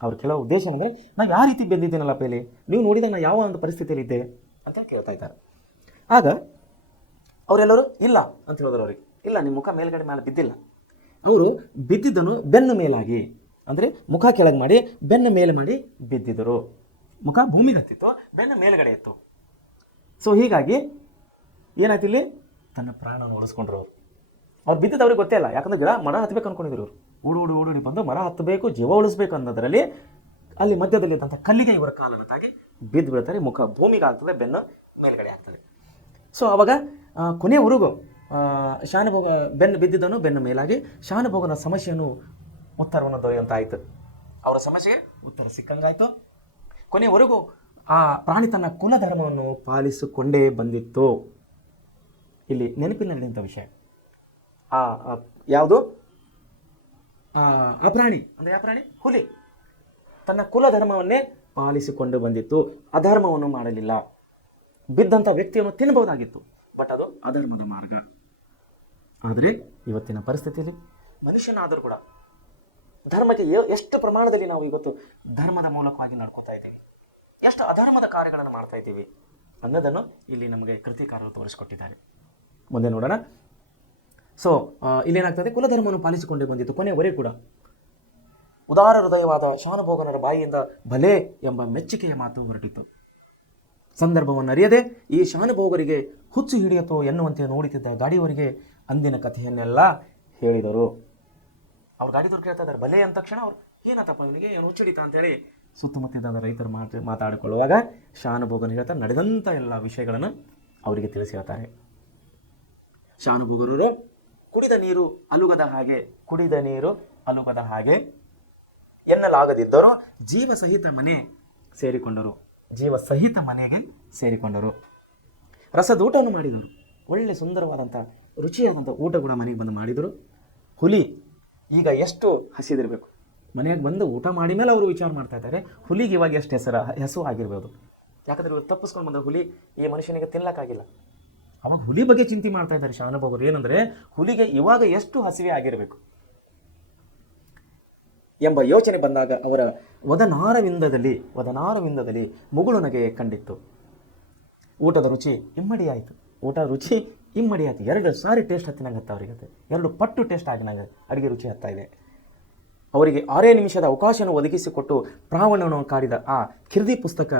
ಅವ್ರು ಕೇಳೋ ಉದ್ದೇಶ ಅಂದರೆ, ನಾನು ಯಾವ ರೀತಿ ಬಿದ್ದಿದ್ದೀನಲ್ಲ ಪೇಲೆ, ನೀವು ನೋಡಿದಾಗ ನಾನು ಯಾವ ಒಂದು ಪರಿಸ್ಥಿತಿಯಲ್ಲಿ ಇದ್ದೆ ಅಂತ ಕೇಳ್ತಾ ಇದ್ದಾರೆ. ಆಗ ಅವರೆಲ್ಲರೂ ಇಲ್ಲ ಅಂತ ಹೇಳಿದ್ರು ಅವ್ರಿಗೆ. ಇಲ್ಲ, ನಿಮ್ಮ ಮುಖ ಮೇಲ್ಗಡೆ ಮೇಲೆ ಬಿದ್ದಿಲ್ಲ. ಅವರು ಬಿದ್ದಿದ್ದನು ಬೆನ್ನು ಮೇಲಾಗಿ, ಅಂದರೆ ಮುಖ ಕೆಳಗೆ ಮಾಡಿ ಬೆನ್ನು ಮೇಲೆ ಮಾಡಿ ಬಿದ್ದಿದ್ದರು. ಮುಖ ಭೂಮಿಗೆ ಹತ್ತಿತ್ತು, ಬೆನ್ನು ಮೇಲ್ಗಡೆ ಇತ್ತು. ಸೊ ಹೀಗಾಗಿ ಏನಾಯ್ತು ಇಲ್ಲಿ? ತನ್ನ ಪ್ರಾಣವನ್ನು ಉಳಿಸ್ಕೊಂಡ್ರು ಅವರು. ಅವ್ರು ಬಿದ್ದಿದ್ದು ಅವ್ರಿಗೆ ಗೊತ್ತೇ ಇಲ್ಲ. ಯಾಕಂದ್ರೆ ಗಿಡ ಮರ ಹತ್ತಬೇಕು ಅಂದ್ಕೊಂಡಿದ್ರು. ಅವರು ಓಡಿ ಬಂದು ಮರ ಹತ್ತಬೇಕು, ಜೀವ ಉಳಿಸ್ಬೇಕು ಅನ್ನೋದರಲ್ಲಿ ಅಲ್ಲಿ ಮಧ್ಯದಲ್ಲಿ ಇದ್ದಂಥ ಕಲ್ಲಿಗೆ ಇವರ ಕಾಲನ್ನು ತಾಗಿ ಬಿದ್ದು ಬೀಳ್ತಾರೆ. ಮುಖ ಭೂಮಿಗೆ ಆಗ್ತದೆ, ಬೆನ್ನು ಮೇಲ್ಗಡೆ ಆಗ್ತದೆ. ಸೊ ಅವಾಗ ಕೊನೆಯವರೆಗೂ ಶಾನುಭೋಗ ಬೆನ್ನು ಬಿದ್ದಿದ್ದನು ಬೆನ್ನು ಮೇಲಾಗಿ ಶಾನುಭೋಗನ ಸಮಸ್ಯೆಯನ್ನು ಉತ್ತರವನ್ನು ದೊರೆಯುವಂತ ಆಯಿತು. ಅವರ ಸಮಸ್ಯೆಗೆ ಉತ್ತರ ಸಿಕ್ಕಂಗಾಯ್ತು. ಕೊನೆಯವರೆಗೂ ಆ ಪ್ರಾಣಿ ತನ್ನ ಕುಲಧರ್ಮವನ್ನು ಪಾಲಿಸಿಕೊಂಡೇ ಬಂದಿತ್ತು. ಇಲ್ಲಿ ನೆನಪಿನಲ್ಲಿದ್ದಂಥ ವಿಷಯ ಯಾವುದು? ಆ ಪ್ರಾಣಿ ಅಂದರೆ ಯಾವ ಪ್ರಾಣಿ? ಹುಲಿ ತನ್ನ ಕುಲಧರ್ಮವನ್ನೇ ಪಾಲಿಸಿಕೊಂಡು ಬಂದಿತ್ತು. ಅಧರ್ಮವನ್ನು ಮಾಡಲಿಲ್ಲ. ಬಿದ್ದಂಥ ವ್ಯಕ್ತಿಯನ್ನು ತಿನ್ನಬಹುದಾಗಿತ್ತು, ಬಟ್ ಅದು ಅಧರ್ಮದ ಮಾರ್ಗ. ಆದರೆ ಇವತ್ತಿನ ಪರಿಸ್ಥಿತಿಯಲ್ಲಿ ಮನುಷ್ಯನಾದರೂ ಕೂಡ ಧರ್ಮಕ್ಕೆ ಎಷ್ಟು ಪ್ರಮಾಣದಲ್ಲಿ ನಾವು ಇವತ್ತು ಧರ್ಮದ ಮೂಲಕವಾಗಿ ನಡ್ಕೋತಾ ಇದ್ದೀವಿ, ಎಷ್ಟು ಅಧರ್ಮದ ಕಾರ್ಯಗಳನ್ನು ಮಾಡ್ತಾ ಇದ್ದೀವಿ ಅನ್ನೋದನ್ನು ಇಲ್ಲಿ ನಮಗೆ ಕೃತಿಕಾರರು ತೋರಿಸಿಕೊಟ್ಟಿದ್ದಾರೆ. ಮುಂದೆ ನೋಡೋಣ. ಸೊ ಇಲ್ಲೇನಾಗ್ತದೆ? ಕುಲಧರ್ಮವನ್ನು ಪಾಲಿಸಿಕೊಂಡೇ ಬಂದಿತ್ತು ಕೊನೆಯವರೆಗೂ ಕೂಡ. ಉದಾರ ಹೃದಯವಾದ ಶಾನುಭೋಗನರ ಬಾಯಿಯಿಂದ ಭಲೆ ಎಂಬ ಮೆಚ್ಚುಗೆಯ ಮಾತು ಹೊರಟಿತ್ತು. ಸಂದರ್ಭವನ್ನು ಅರಿಯದೆ ಈ ಶಾನುಭೋಗರಿಗೆ ಹುಚ್ಚು ಹಿಡಿಯಿತು ಎನ್ನುವಂತೆ ನೋಡುತ್ತಿದ್ದ ಗಾಡಿಯವರಿಗೆ ಅಂದಿನ ಕಥೆಯನ್ನೆಲ್ಲ ಹೇಳಿದರು. ಅವ್ರು ಗಾಡಿದವ್ರು ಕೇಳ್ತಾ ಇದ್ದಾರೆ, ಭಲೆ ಅಂದ ತಕ್ಷಣ ಅವ್ರು ಏನತ್ತಪ್ಪ ಇವನಿಗೆ ಏನು ಹುಚ್ಚು ಹಿಡಿತ ಅಂತೇಳಿ ಸುತ್ತಮುತ್ತಿದ್ದ ರೈತರು ಮಾತಾಡಿಕೊಳ್ಳುವಾಗ ಶಾನುಭೋಗನ ಹೇಳ್ತಾರೆ, ನಡೆದಂಥ ಎಲ್ಲ ವಿಷಯಗಳನ್ನು ಅವರಿಗೆ ತಿಳಿಸಿ ಹೇಳ್ತಾರೆ. ಶಾನುಭೋಗರು ಕುಡಿದ ನೀರು ಅಲುಗದ ಹಾಗೆ ಎನ್ನಲಾಗದಿದ್ದರೂ ಜೀವ ಸಹಿತ ಮನೆಗೆ ಸೇರಿಕೊಂಡರು. ರಸದೂಟವನ್ನು ಮಾಡಿದರು. ಒಳ್ಳೆ ಸುಂದರವಾದಂಥ ರುಚಿಯಾದಂಥ ಊಟ ಕೂಡ ಮನೆಗೆ ಬಂದು ಮಾಡಿದರು. ಹುಲಿ ಈಗ ಎಷ್ಟು ಹಸಿದಿರಬೇಕು, ಮನೆಗೆ ಬಂದು ಊಟ ಮಾಡಿ ಮೇಲೆ ಅವರು ವಿಚಾರ ಮಾಡ್ತಾ ಇದ್ದಾರೆ, ಹುಲಿಗೆ ಇವಾಗ ಎಷ್ಟು ಹೆಸು ಆಗಿರ್ಬೋದು. ಯಾಕಂದರೆ ಇವರು ತಪ್ಪಿಸ್ಕೊಂಡು ಬಂದ ಹುಲಿ ಈ ಮನುಷ್ಯನಿಗೆ ತಿನ್ನಕ್ಕಾಗಿಲ್ಲ. ಅವಾಗ ಹುಲಿ ಬಗ್ಗೆ ಚಿಂತೆ ಮಾಡ್ತಾ ಇದ್ದಾರೆ ಶಾನುಭೋಗರು. ಏನಂದರೆ ಹುಲಿಗೆ ಇವಾಗ ಎಷ್ಟು ಹಸಿವೆ ಆಗಿರಬೇಕು ಎಂಬ ಯೋಚನೆ ಬಂದಾಗ ಅವರ ವದನಾರವಿಂದದಲ್ಲಿ ಮುಗುಳು ನಗೆ ಕಂಡಿತ್ತು. ಊಟದ ರುಚಿ ಇಮ್ಮಡಿಯಾಯಿತು. 2 ಸಾರಿ ಟೇಸ್ಟ್ ಹತ್ತಿನಂಗೆ ಹತ್ತ ಅವರಿಗೆ, 2 ಪಟ್ಟು ಟೇಸ್ಟ್ ಆಗಿನಂಗೆ ಅಡುಗೆ ರುಚಿ ಹತ್ತಾ ಇದೆ. ಅವರಿಗೆ 6 ನಿಮಿಷದ ಅವಕಾಶವನ್ನು ಒದಗಿಸಿಕೊಟ್ಟು ಪ್ರಾವಣವನ್ನು ಕಾಡಿದ ಆ ಕಿರ್ದಿ ಪುಸ್ತಕ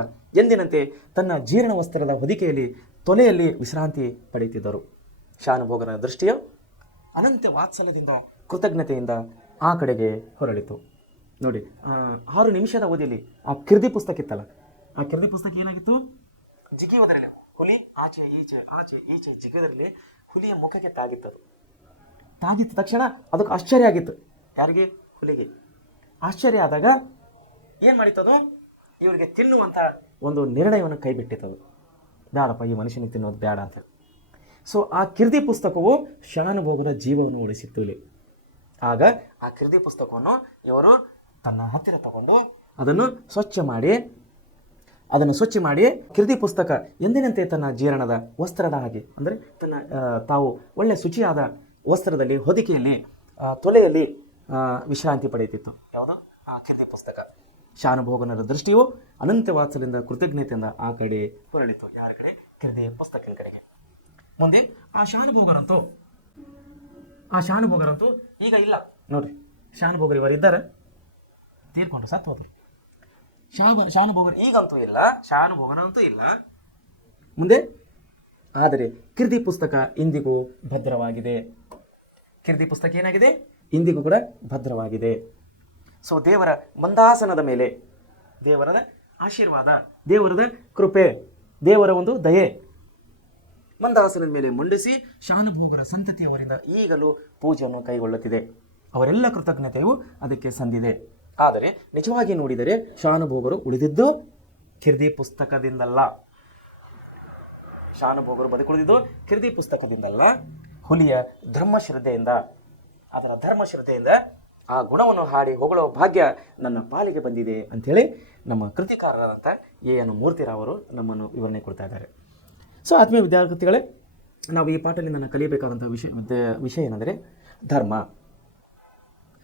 ಎಂದಿನಂತೆ ತನ್ನ ಜೀರ್ಣ ವಸ್ತ್ರದ ಹೊದಿಕೆಯಲ್ಲಿ ತೊಲೆಯಲ್ಲಿ ವಿಶ್ರಾಂತಿ ಪಡೆಯುತ್ತಿದ್ದರು. ಶಾನುಭೋಗನ ದೃಷ್ಟಿಯ ಅನಂತ ವಾತ್ಸಲ್ಯದಿಂದ ಕೃತಜ್ಞತೆಯಿಂದ ಆ ಕಡೆಗೆ ಹೊರಳಿತು. ನೋಡಿ, 6 ನಿಮಿಷದ ಅವಧಿಯಲ್ಲಿ ಆ ಕಿರ್ದಿ ಪುಸ್ತಕ ಇತ್ತಲ್ಲ, ಆ ಕಿರ್ದಿ ಪುಸ್ತಕ ಏನಾಗಿತ್ತು? ಜಿಗಿಯುವುದರಲ್ಲಿ ಹುಲಿ ಆಚೆ ಈಚೆ ಜಿಗಿಯೋದ್ರಲ್ಲಿ ಹುಲಿಯ ಮುಖಕ್ಕೆ ತಾಗಿತ್ತದು. ತಾಗಿದ್ದ ತಕ್ಷಣ ಅದಕ್ಕೆ ಆಶ್ಚರ್ಯ ಆಗಿತ್ತು. ಯಾರಿಗೆ? ಹುಲಿಗೆ. ಆಶ್ಚರ್ಯ ಆದಾಗ ಏನು ಮಾಡಿತ್ತದು? ಇವರಿಗೆ ತಿನ್ನುವಂಥ ಒಂದು ನಿರ್ಣಯವನ್ನು ಕೈ ಬಿಟ್ಟಿತ್ತದು. ಬೇಡಪ್ಪ, ಈ ಮನುಷ್ಯನಿಗೆ ತಿನ್ನೋದು ಬೇಡ ಅಂತ. ಸೊ ಆ ಕಿರ್ದಿ ಪುಸ್ತಕವು ಶಾನುಭೋಗದ ಜೀವವನ್ನು ಉಳಿಸಿತ್ತು ಇಲ್ಲಿ. ಆಗ ಆ ಕಿರ್ದಿ ಪುಸ್ತಕವನ್ನು ಇವರು ತನ್ನ ಹತ್ತಿರ ತಗೊಂಡು ಅದನ್ನು ಸ್ವಚ್ಛ ಮಾಡಿ ಕಿರ್ದಿ ಪುಸ್ತಕ ಎಂದಿನಂತೆ ತನ್ನ ಜೀರ್ಣದ ವಸ್ತ್ರದ ಹಾಗೆ, ಅಂದರೆ ತಾವು ಒಳ್ಳೆ ಶುಚಿಯಾದ ವಸ್ತ್ರದಲ್ಲಿ ಹೊದಿಕೆಯಲ್ಲಿ ತೊಲೆಯಲ್ಲಿ ವಿಶ್ರಾಂತಿ ಪಡೆಯುತ್ತಿತ್ತು. ಯಾವುದು? ಆ ಕಿರ್ದಿ ಪುಸ್ತಕ. ಶಾನುಭೋಗನರ ದೃಷ್ಟಿಯು ಅನಂತ ವಾತ್ಸಲ್ಯದಿಂದ ಕೃತಜ್ಞತೆಯಿಂದ ಆ ಕಡೆ ಹೊರಳಿತು. ಯಾರ ಕಡೆ? ಕಿರ್ದಿ ಪುಸ್ತಕದ ಕಡೆಗೆ. ಮುಂದೆ ಆ ಶಾನುಭೋಗರಂತೂ ಈಗ ಇಲ್ಲ ನೋಡ್ರಿ. ಶಾನುಭೋಗರು ಇವರಿದ್ದಾರೆ, ತೀರ್ಕೊಂಡು ಸತ್ತು ಹೋದ್ರು. ಶಾನುಭೋಗರು ಈಗಂತೂ ಇಲ್ಲ, ಶಾನುಭೋಗರಂತೂ ಇಲ್ಲ ಮುಂದೆ. ಆದರೆ ಕಿರ್ದಿ ಪುಸ್ತಕ ಇಂದಿಗೂ ಭದ್ರವಾಗಿದೆ. ಕಿರ್ದಿ ಪುಸ್ತಕ ಏನಾಗಿದೆ? ಇಂದಿಗೂ ಕೂಡ ಭದ್ರವಾಗಿದೆ. ಸೊ ದೇವರ ಮಂದಾಸನದ ಮೇಲೆ ದೇವರದ ಆಶೀರ್ವಾದ, ದೇವರದ ಕೃಪೆ, ದೇವರ ಒಂದು ದಯೆ ಮಂದಾಸನದ ಮೇಲೆ ಮಂಡಿಸಿ ಶಾನುಭೋಗರ ಸಂತತಿಯವರಿಂದ ಈಗಲೂ ಪೂಜೆಯನ್ನು ಕೈಗೊಳ್ಳುತ್ತಿದೆ. ಅವರೆಲ್ಲ ಕೃತಜ್ಞತೆಯು ಅದಕ್ಕೆ ಸಂದಿದೆ. ಆದರೆ ನಿಜವಾಗಿ ನೋಡಿದರೆ ಶಾನುಭೋಗರು ಉಳಿದಿದ್ದು ಕಿರ್ದಿ ಪುಸ್ತಕದಿಂದಲ್ಲ. ಶಾನುಭೋಗರು ಬದುಕುಳಿದಿದ್ದು ಕಿರ್ದಿ ಪುಸ್ತಕದಿಂದಲ್ಲ, ಹುಲಿಯ ಧರ್ಮಶ್ರದ್ಧೆಯಿಂದ, ಅದರ ಧರ್ಮಶ್ರದ್ಧೆಯಿಂದ ಆ ಗುಣವನ್ನು ಹಾಡಿ ಹೊಗಳೋ ಭಾಗ್ಯ ನನ್ನ ಪಾಲಿಗೆ ಬಂದಿದೆ ಅಂಥೇಳಿ ನಮ್ಮ ಕೃತಿಕಾರರಾದಂಥ ಎ.ಎನ್. ಮೂರ್ತಿರಾವರು ನಮ್ಮನ್ನು ವಿವರಣೆ ಕೊಡ್ತಾ ಇದ್ದಾರೆ. ಸೊ ಆತ್ಮೀಯ ವಿದ್ಯಾರ್ಥಿಗಳೇ, ನಾವು ಈ ಪಾಠದಲ್ಲಿ ನಾನು ಕಲಿಯಬೇಕಾದಂಥ ವಿಷಯ ಏನೆಂದರೆ ಧರ್ಮ,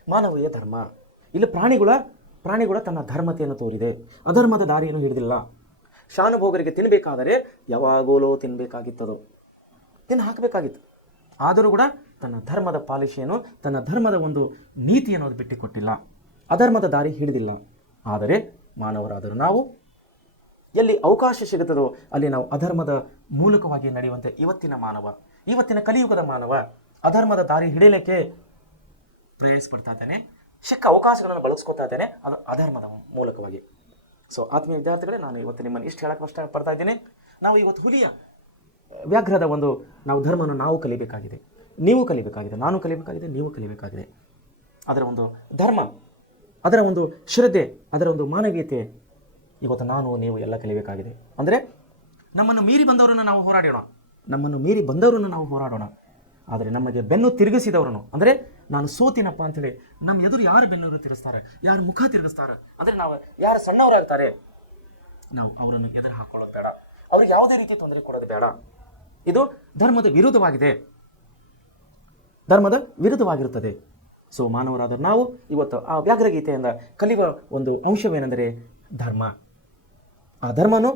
ಮಾನವೀಯ ಧರ್ಮ. ಇಲ್ಲಿ ಪ್ರಾಣಿಗಳ ತನ್ನ ಧರ್ಮತೆಯನ್ನು ತೋರಿದೆ, ಅಧರ್ಮದ ದಾರಿಯನ್ನು ಹಿಡಿದಿಲ್ಲ. ಶಾನುಭೋಗರಿಗೆ ತಿನ್ನಬೇಕಾದರೆ ಯಾವಾಗಲೂ ತಿನ್ನಬೇಕಾಗಿತ್ತದು, ತಿನ್ನು ಹಾಕಬೇಕಾಗಿತ್ತು. ಆದರೂ ಕೂಡ ತನ್ನ ಧರ್ಮದ ಪಾಲಿಸಿಯನ್ನು, ತನ್ನ ಧರ್ಮದ ಒಂದು ನೀತಿಯನ್ನು ಅದು ಬಿಟ್ಟುಕೊಟ್ಟಿಲ್ಲ, ಅಧರ್ಮದ ದಾರಿ ಹಿಡಿದಿಲ್ಲ. ಆದರೆ ಮಾನವರಾದರೂ ನಾವು ಎಲ್ಲಿ ಅವಕಾಶ ಸಿಗುತ್ತದೋ ಅಲ್ಲಿ ನಾವು ಅಧರ್ಮದ ಮೂಲಕವಾಗಿ ನಡೆಯುವಂತೆ ಇವತ್ತಿನ ಕಲಿಯುಗದ ಮಾನವ ಅಧರ್ಮದ ದಾರಿ ಹಿಡಿಯಲಿಕ್ಕೆ ಪ್ರಯಾಸಪಡ್ತಾ ಇದ್ದಾನೆ. ಸಿಕ್ಕ ಅವಕಾಶಗಳನ್ನು ಬಳಸ್ಕೊತಾ ಇದ್ದೇನೆ, ಅದು ಅಧರ್ಮದ ಮೂಲಕವಾಗಿ. ಸೊ ಆತ್ಮೀಯ ವಿದ್ಯಾರ್ಥಿಗಳೇ, ನಾನು ಇವತ್ತು ನಿಮ್ಮನ್ನು ಇಷ್ಟು ಹೇಳಕ್ಕೆ ಇಷ್ಟಪಡ್ತಾ ಇದ್ದೀನಿ. ನಾವು ಇವತ್ತು ಹುಲಿಯ ವ್ಯಾಘ್ರದ ಒಂದು ನಾವು ಧರ್ಮವನ್ನು ನಾವು ಕಲಿಬೇಕಾಗಿದೆ, ನೀವು ಕಲಿಬೇಕಾಗಿದೆ, ನಾನು ಕಲಿಬೇಕಾಗಿದೆ, ನೀವು ಕಲಿಬೇಕಾಗಿದೆ. ಅದರ ಒಂದು ಧರ್ಮ, ಅದರ ಒಂದು ಶ್ರದ್ಧೆ, ಅದರ ಒಂದು ಮಾನವೀಯತೆ ಇವತ್ತು ನಾನು ನೀವು ಎಲ್ಲ ಕಲಿಬೇಕಾಗಿದೆ. ಅಂದರೆ ನಮ್ಮನ್ನು ಮೀರಿ ಬಂದವರನ್ನು ನಾವು ಹೋರಾಡೋಣ. ಆದರೆ ನಮಗೆ ಬೆನ್ನು ತಿರುಗಿಸಿದವರನ್ನು, ಅಂದರೆ ನಾನು ಸೋತಿನಪ್ಪ ಅಂಥೇಳಿ ನಮ್ಮ ಎದುರು ಯಾರು ಬೆನ್ನು ತಿರುಗಿಸ್ತಾರೆ, ಯಾರು ಮುಖ ತಿರುಗಿಸ್ತಾರೆ, ಅಂದರೆ ನಾವು ಯಾರು ಸಣ್ಣವರಾಗ್ತಾರೆ, ನಾವು ಅವರನ್ನು ಎದುರು ಹಾಕೊಳ್ಳೋದು ಬೇಡ, ಅವ್ರಿಗೆ ಯಾವುದೇ ರೀತಿ ತೊಂದರೆ ಕೊಡೋದು ಬೇಡ. ಇದು ಧರ್ಮದ ವಿರುದ್ಧವಾಗಿರುತ್ತದೆ. ಸೊ ಮಾನವರಾದ ನಾವು ಇವತ್ತು ಆ ವ್ಯಾಘ್ರಗೀತೆಯಿಂದ ಕಲಿಯುವ ಒಂದು ಅಂಶವೇನೆಂದರೆ ಧರ್ಮ. ಆ ಧರ್ಮನು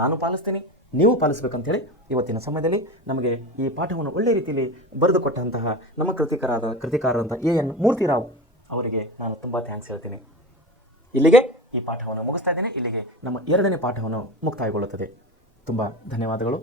ನಾನು ಪಾಲಿಸ್ತೀನಿ, ನೀವು ಪಾಲಿಸ್ಬೇಕಂತೇಳಿ ಇವತ್ತಿನ ಸಮಯದಲ್ಲಿ ನಮಗೆ ಈ ಪಾಠವನ್ನು ಒಳ್ಳೆಯ ರೀತಿಯಲ್ಲಿ ಬರೆದುಕೊಟ್ಟಂತಹ ನಮ್ಮ ಕೃತಿಕಾರರಂಥ ಎ.ಎನ್. ಮೂರ್ತಿರಾವ್ ಅವರಿಗೆ ನಾನು ತುಂಬ ಥ್ಯಾಂಕ್ಸ್ ಹೇಳ್ತೀನಿ. ಇಲ್ಲಿಗೆ ಈ ಪಾಠವನ್ನು ಮುಗಿಸ್ತಾ ಇದ್ದೇನೆ. ಇಲ್ಲಿಗೆ ನಮ್ಮ 2ನೇ ಪಾಠವನ್ನು ಮುಕ್ತಾಯಗೊಳ್ಳುತ್ತದೆ. ತುಂಬ ಧನ್ಯವಾದಗಳು.